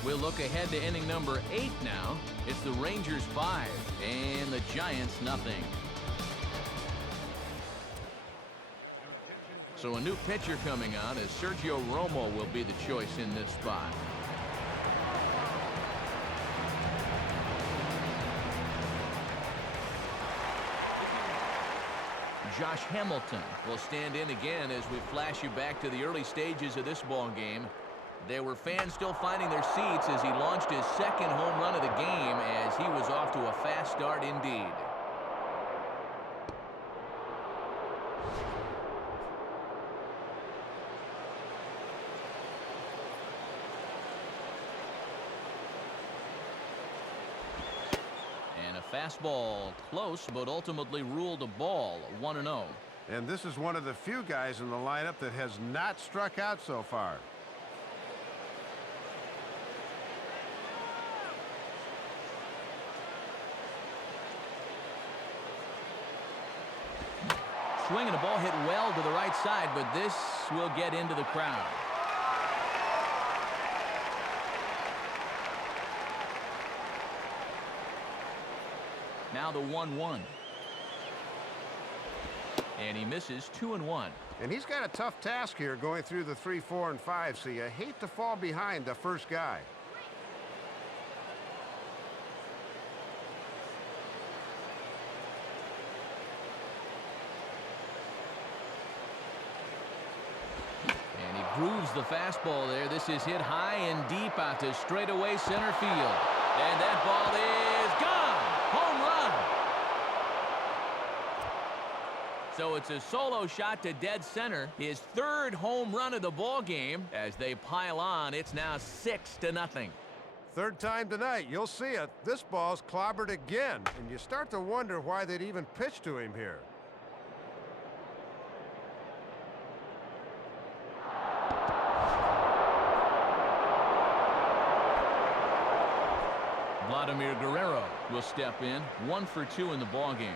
We'll look ahead to inning number 8 now. It's the Rangers 5 and the Giants nothing. So a new pitcher coming out, as Sergio Romo will be the choice in this spot. Josh Hamilton will stand in again as we flash you back to the early stages of this ball game. There were fans still finding their seats as he launched his second home run of the game, as he was off to a fast start indeed. And a fastball close, but ultimately ruled a ball. 1-0. And this is one of the few guys in the lineup that has not struck out so far. Swinging a ball hit well to the right side, but this will get into the crowd. Now the 1-1. And he misses 2-1. And he's got a tough task here going through the 3, 4, and 5, so you hate to fall behind the first guy. And he grooves the fastball there. This is hit high and deep out to straightaway center field. And that ball is gone. Home run. So it's a solo shot to dead center. His 3rd home run of the ball game. As they pile on, it's now 6-0. 3rd time tonight. You'll see it. This ball's clobbered again, and you start to wonder why they'd even pitch to him here. Vladimir Guerrero will step in. 1 for 2 in the ball game.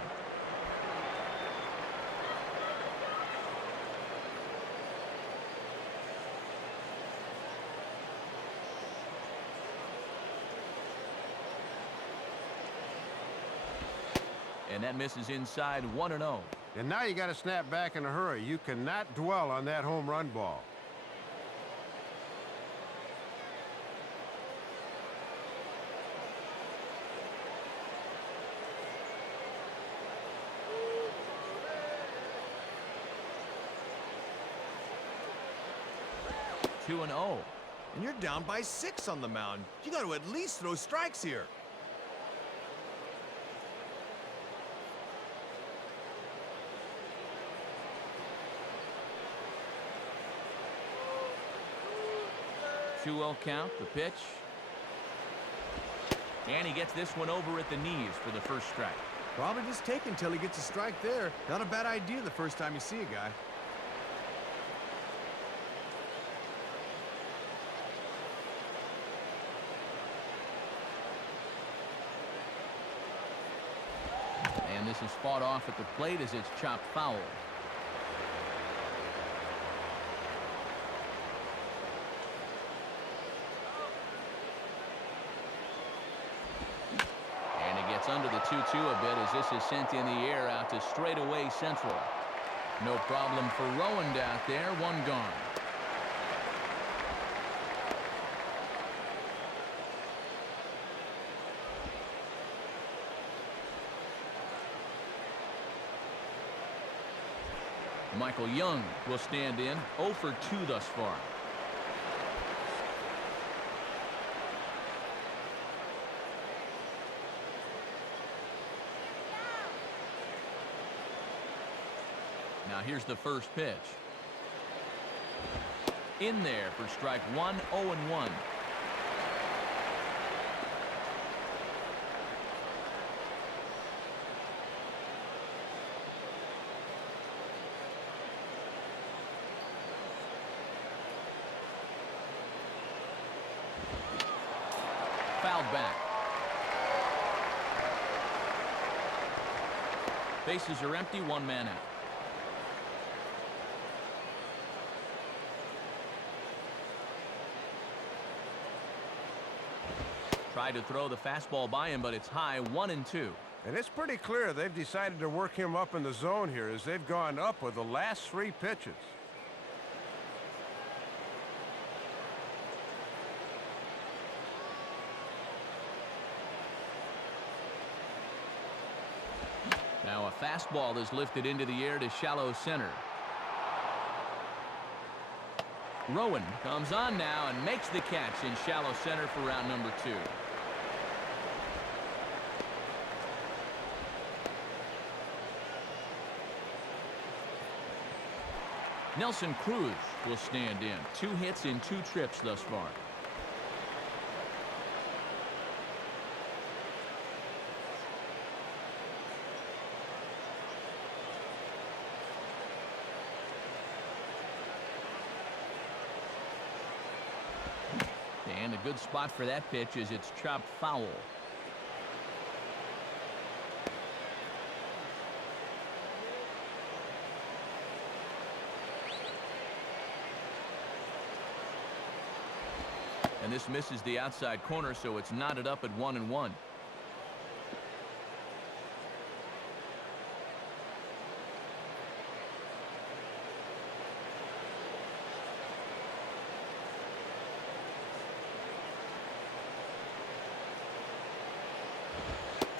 And that misses inside. 1-0. And now you got to snap back in a hurry. You cannot dwell on that home run ball. Two and you're down by 6 on the mound. You got to at least throw strikes here. Two-0 count, the pitch. And he gets this one over at the knees for the first strike. Probably just take until he gets a strike there. Not a bad idea the first time you see a guy. And this is fought off at the plate as it's chopped foul. And it gets under the 2-2 a bit as this is sent in the air out to straightaway central. No problem for Rowand out there. 1 gone. Michael Young will stand in. 0 for 2 thus far. Now here's the first pitch. In there for strike 1. 0-1. Fouled back. Bases are empty, one man out. Tried to throw the fastball by him, but it's high, 1-2. And it's pretty clear they've decided to work him up in the zone here as they've gone up with the last 3 pitches. Now a fastball is lifted into the air to shallow center. Rowan comes on now and makes the catch in shallow center for round number 2. Nelson Cruz will stand in. 2 hits in 2 trips thus far. And a good spot for that pitch as it's chopped foul. And this misses the outside corner, so it's knotted up at 1-1.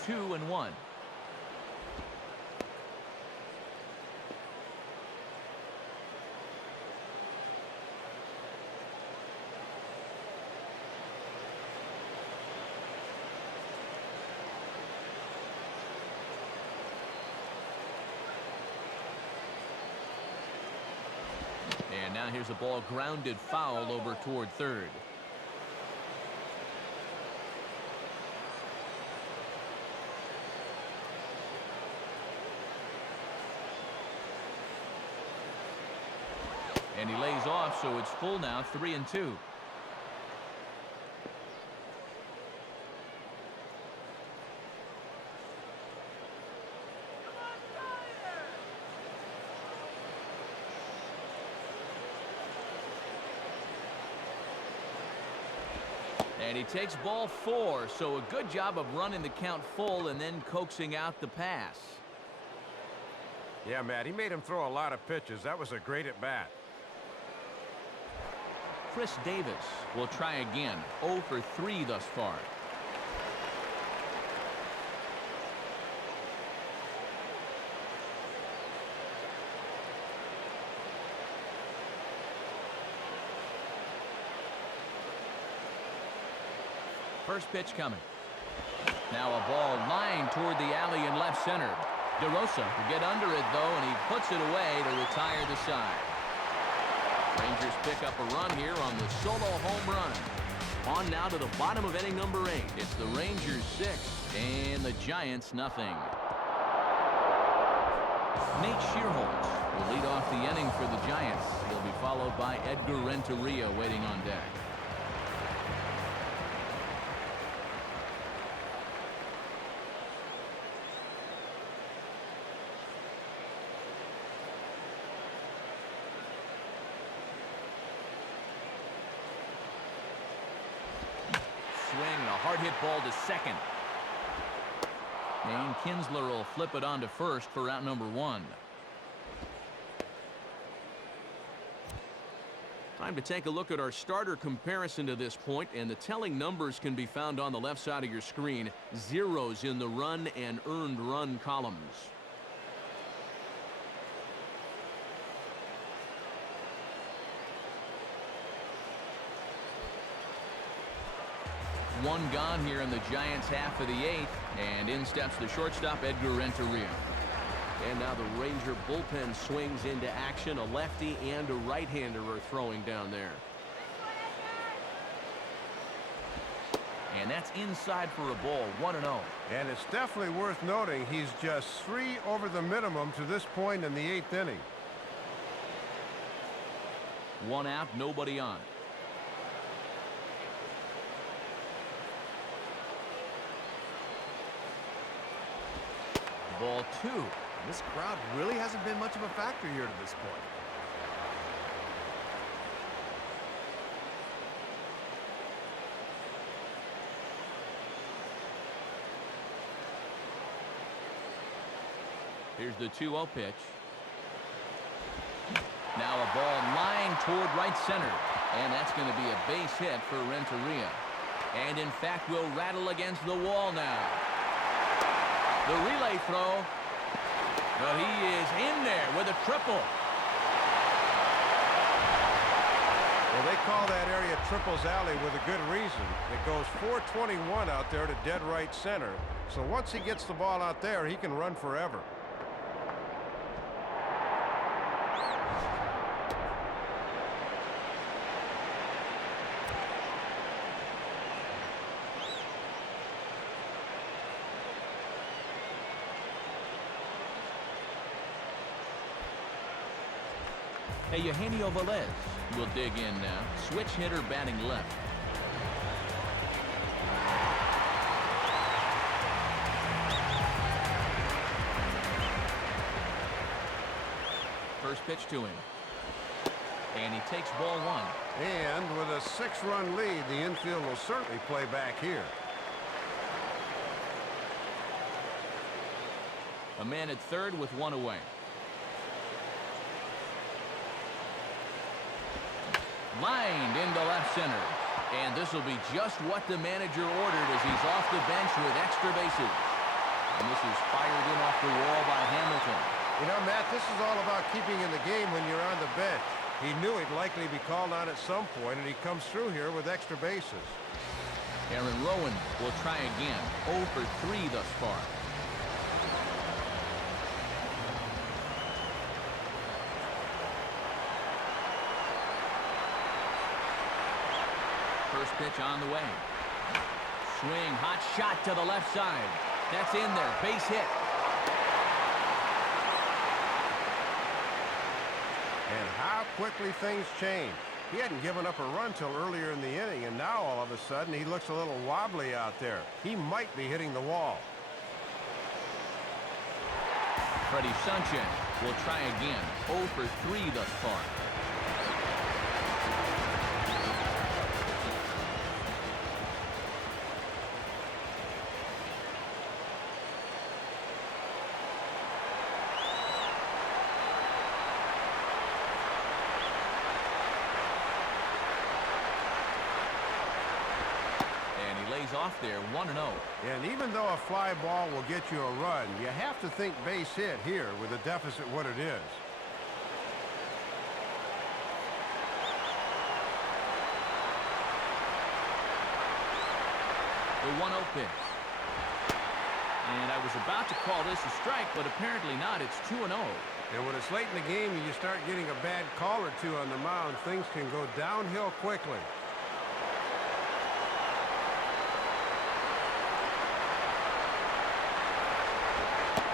Two and one. And now here's a ball grounded foul over toward third. And he lays off, so it's full now, 3-2. And he takes ball 4, so a good job of running the count full and then coaxing out the pass. Yeah, Matt, he made him throw a lot of pitches. That was a great at-bat. Chris Davis will try again. 0 for 3 thus far. First pitch coming. Now a ball lined toward the alley in left center. DeRosa will get under it, though, and he puts it away to retire the side. Rangers pick up a run here on the solo home run. On now to the bottom of inning number 8. It's the Rangers 6 and the Giants nothing. Nate Shearholtz will lead off the inning for the Giants. He'll be followed by Edgar Renteria waiting on deck. Swing, a hard hit ball to second. And Kinsler will flip it on to first for out number 1. Time to take a look at our starter comparison to this point, and the telling numbers can be found on the left side of your screen. Zeros in the run and earned run columns. One gone here in the Giants' half of the 8th, and in steps the shortstop Edgar Renteria. And now the Ranger bullpen swings into action. A lefty and a right-hander are throwing down there. And that's inside for a ball, 1-0. And it's definitely worth noting he's just 3 over the minimum to this point in the 8th inning. 1 out, nobody on. Ball 2. This crowd really hasn't been much of a factor here to this point. Here's the 2-0 pitch. Now a ball lined toward right center. And that's going to be a base hit for Renteria. And in fact will rattle against the wall now. The relay throw. But he is in there with a triple. Well, they call that area Triples Alley with a good reason. It goes 421 out there to dead right center. So once he gets the ball out there, he can run forever. Hey, Eugenio Velez will dig in now. Switch hitter batting left. First pitch to him. And he takes ball one. And with a 6-run lead, the infield will certainly play back here. A man at third with one away. Lined into left center. And this will be just what the manager ordered as he's off the bench with extra bases. And this is fired in off the wall by Hamilton. You know, Matt, this is all about keeping in the game when you're on the bench. He knew he'd likely be called on at some point, and he comes through here with extra bases. Aaron Rowan will try again. 0 for 3 thus far. First pitch on the way. Swing, hot shot to the left side. That's in there, base hit. And how quickly things change. He hadn't given up a run till earlier in the inning, and now all of a sudden he looks a little wobbly out there. He might be hitting the wall. Freddie Sanchez will try again. 0 for 3 thus far. Off there, 1-0. And even though a fly ball will get you a run, you have to think base hit here with the deficit what it is. The 1-0 pitch. And I was about to call this a strike, but apparently not. It's 2-0. And when it's late in the game and you start getting a bad call or two on the mound, things can go downhill quickly.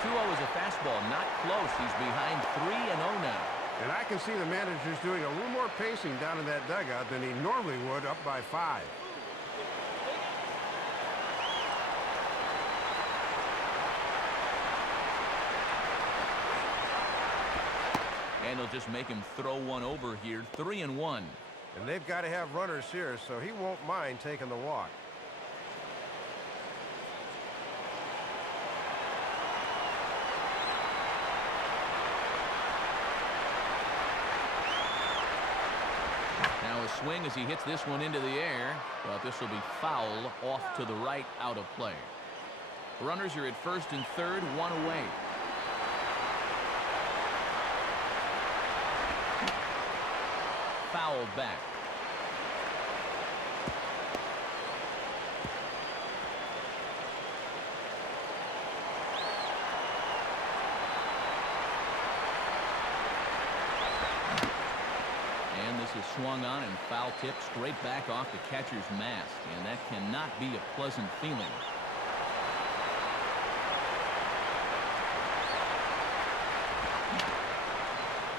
2-0 is a fastball, not close. He's behind 3-0 now. And I can see the manager's doing a little more pacing down in that dugout than he normally would up by 5. And he'll just make him throw one over here. 3-1. And they've got to have runners here, so he won't mind taking the walk. Now a swing as he hits this one into the air, but this will be foul off to the right, out of play. Runners are at first and third, 1 away. Fouled back. And this is swung on and foul tipped straight back off the catcher's mask, and that cannot be a pleasant feeling.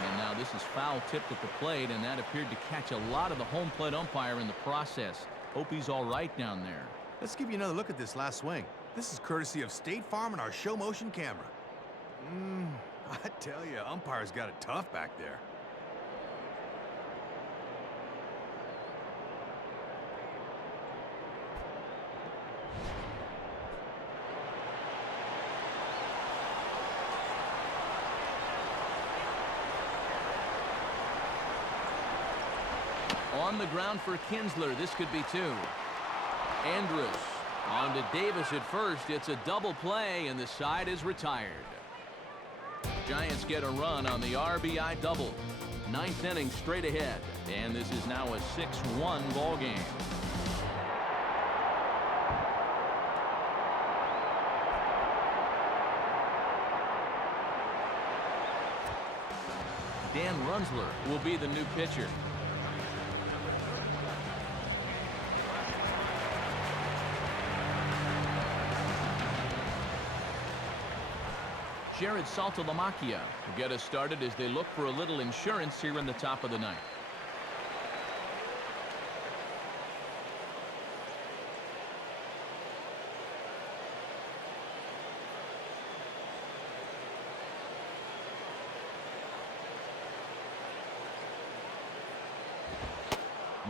And now this is foul tipped at the plate, and that appeared to catch a lot of the home plate umpire in the process. Hope he's all right down there. Let's give you another look at this last swing. This is courtesy of State Farm and our show motion camera. I tell you, umpire's got it tough back there. On the ground for Kinsler. This could be two. Andrus on to Davis at first. It's a double play, and the side is retired. Giants get a run on the RBI double. Ninth inning straight ahead, and this is now a 6-1 ball game. Dan Runsler will be the new pitcher. Jared Saltalamacchia will get us started as they look for a little insurance here in the top of the ninth.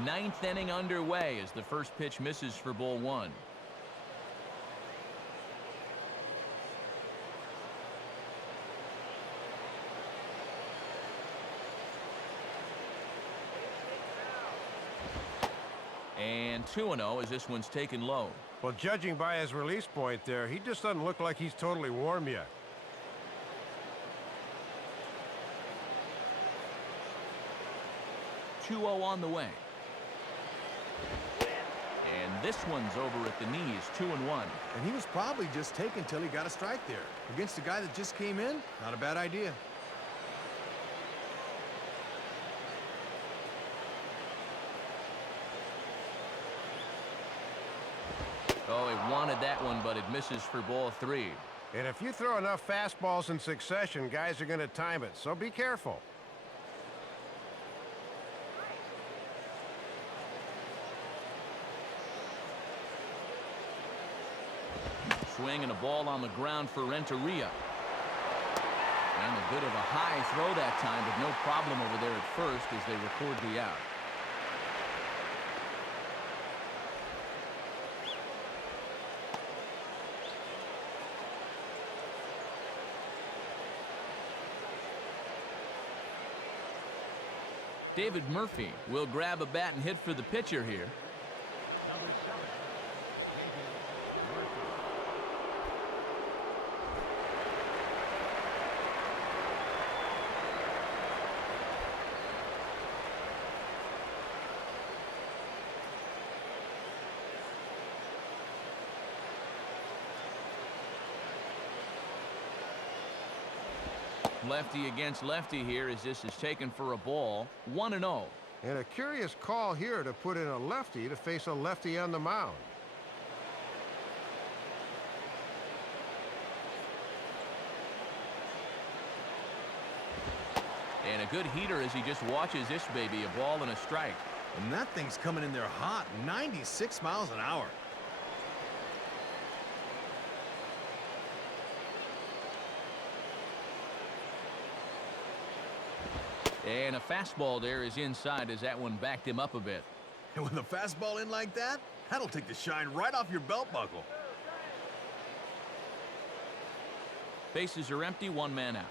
Ninth inning underway as the first pitch misses for ball one. And 2-0 as this one's taken low. Well, judging by his release point there, he just doesn't look like he's totally warm yet. On the way. And this one's over at the knees, 2-1. And he was probably just taken till he got a strike there. Against a guy that just came in, not a bad idea. Oh, he wanted that one, but it misses for ball three. And if you throw enough fastballs in succession, guys are going to time it, so be careful. Swing and a ball on the ground for Renteria. And a bit of a high throw that time, but no problem over there at first as they record the out. David Murphy will grab a bat and hit for the pitcher here. Number 7, David Murphy. Lefty against lefty here as this is taken for a ball. 1-0. And a curious call here to put in a lefty to face a lefty on the mound. And a good heater as he just watches this baby, a ball and a strike. And that thing's coming in there hot, 96 miles an hour. And a fastball there is inside as that one backed him up a bit. And with a fastball in like that, that'll take the shine right off your belt buckle. Bases are empty, one man out.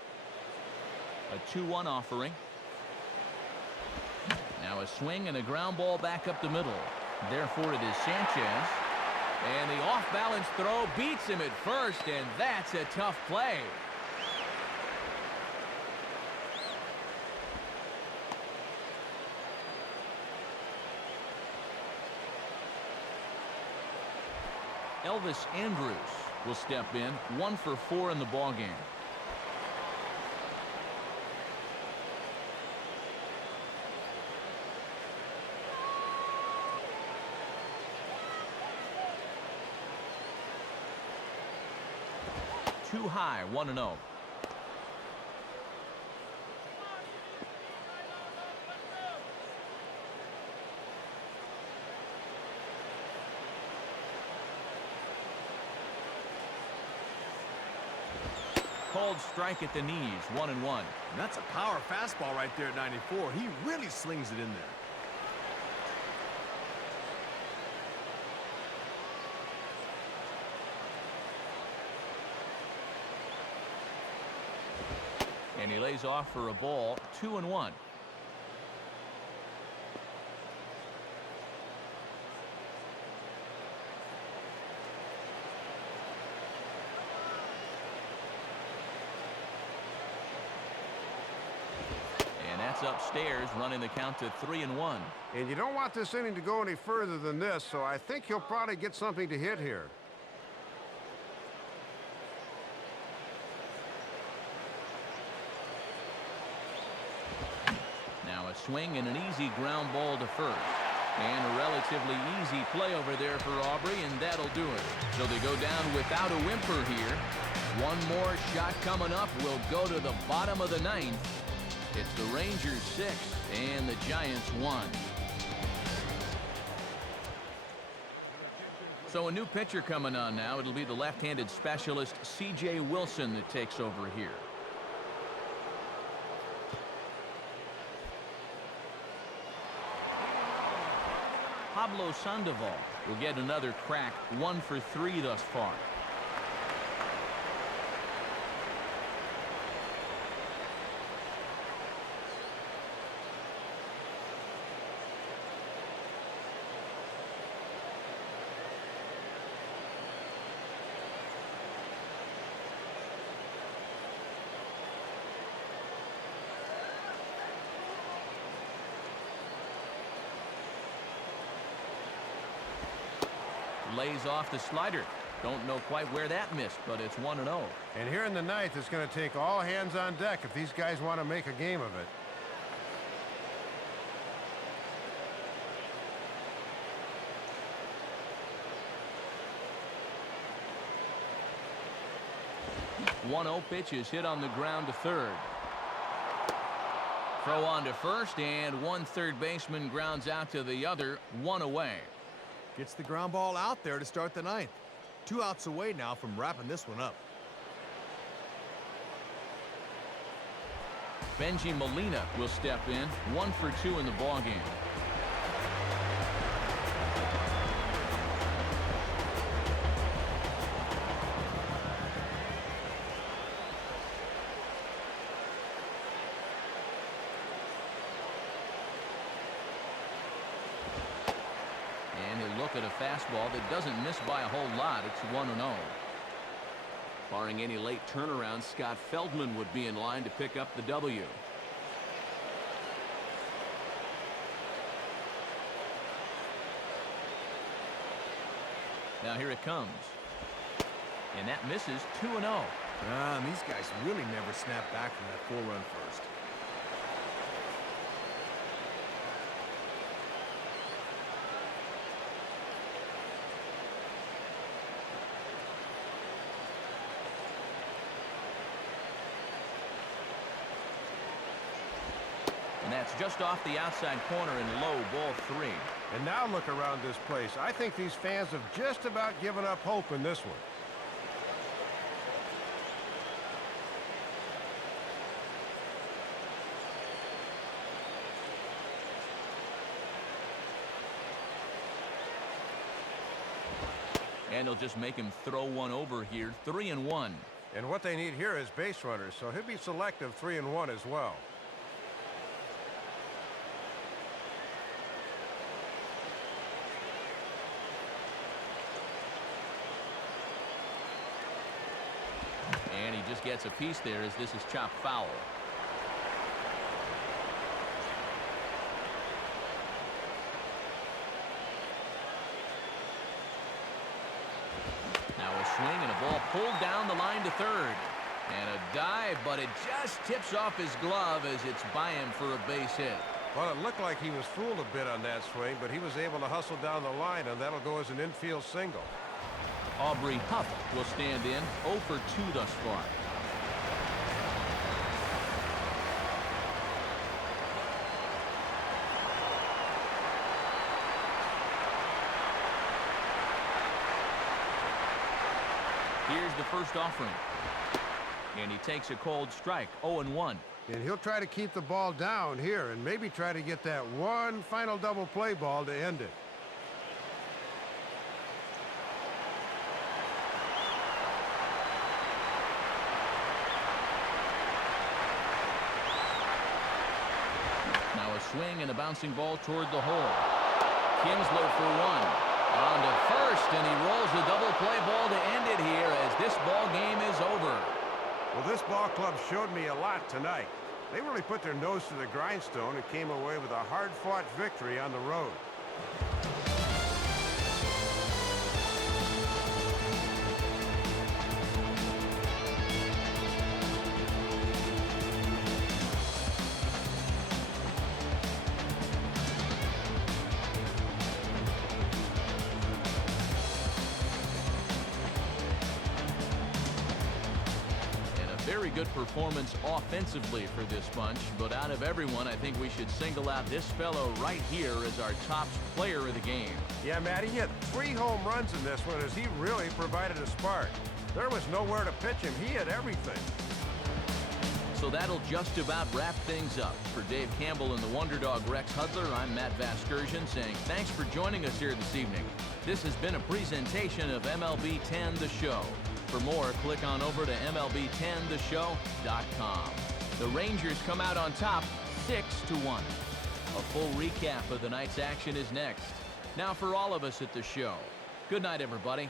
A 2-1 offering. Now a swing and a ground ball back up the middle. Therefore it is Sanchez. And the off-balance throw beats him at first, and that's a tough play. Elvis Andrus will step in, 1 for 4 in the ballgame. Too high, 1-0. Called strike at the knees, 1-1. And that's a power fastball right there at 94. He really slings it in there. And he lays off for a ball, 2-1. And that's upstairs, running the count to 3-1. And you don't want this inning to go any further than this, so I think he'll probably get something to hit here. Now a swing and an easy ground ball to first. And a relatively easy play over there for Aubrey, and that'll do it. So they go down without a whimper here. One more shot coming up will go to the bottom of the ninth. It's the Rangers 6 and the Giants 1. So a new pitcher coming on now. It'll be the left-handed specialist C.J. Wilson that takes over here. Pablo Sandoval will get another crack, 1 for 3 thus far. Lays off the slider. Don't know quite where that missed, but it's 1-0. And here in the ninth, it's going to take all hands on deck if these guys want to make a game of it. One 1-0 pitch is hit on the ground to third. Throw on to first, and one third baseman grounds out to the other, 1 away. Gets the ground ball out there to start the ninth. 2 outs away now from wrapping this one up. Benji Molina will step in, 1 for 2 in the ballgame. Look at a fastball that doesn't miss by a whole lot. It's 1-0. Barring any late turnaround, Scott Feldman would be in line to pick up the W. Now here it comes. And that misses, 2-0. And these guys really never snap back from that 4-run first. And that's just off the outside corner and low, ball 3. And now look around this place. I think these fans have just about given up hope in this one. And he'll just make him throw one over here, 3-1. And what they need here is base runners, so he'll be selective 3-1 as well. And he just gets a piece there as this is chopped foul. Now a swing and a ball pulled down the line to third. And a dive, but it just tips off his glove as it's by him for a base hit. Well, it looked like he was fooled a bit on that swing, but he was able to hustle down the line, and that'll go as an infield single. Aubrey Huff will stand in, 0 for 2 thus far. Here's the first offering. And he takes a cold strike, 0-1. And he'll try to keep the ball down here and maybe try to get that one final double play ball to end it. Now a swing and a bouncing ball toward the hole. Kinsler for one. On to first, and he rolls a double play ball to end it here as this ball game is over. Well, this ball club showed me a lot tonight. They really put their nose to the grindstone and came away with a hard-fought victory on the road. Very good performance offensively for this bunch, but out of everyone, I think we should single out this fellow right here as our top player of the game. Yeah, Matt, he hit 3 home runs in this one as he really provided a spark. There was nowhere to pitch him. He hit everything. So that'll just about wrap things up. For Dave Campbell and the Wonder Dog Rex Hudler, I'm Matt Vasgersian saying thanks for joining us here this evening. This has been a presentation of MLB 10 The Show. For more, click on over to MLB10theshow.com. The Rangers come out on top 6-1. A full recap of the night's action is next. Now for all of us at the show, good night, everybody.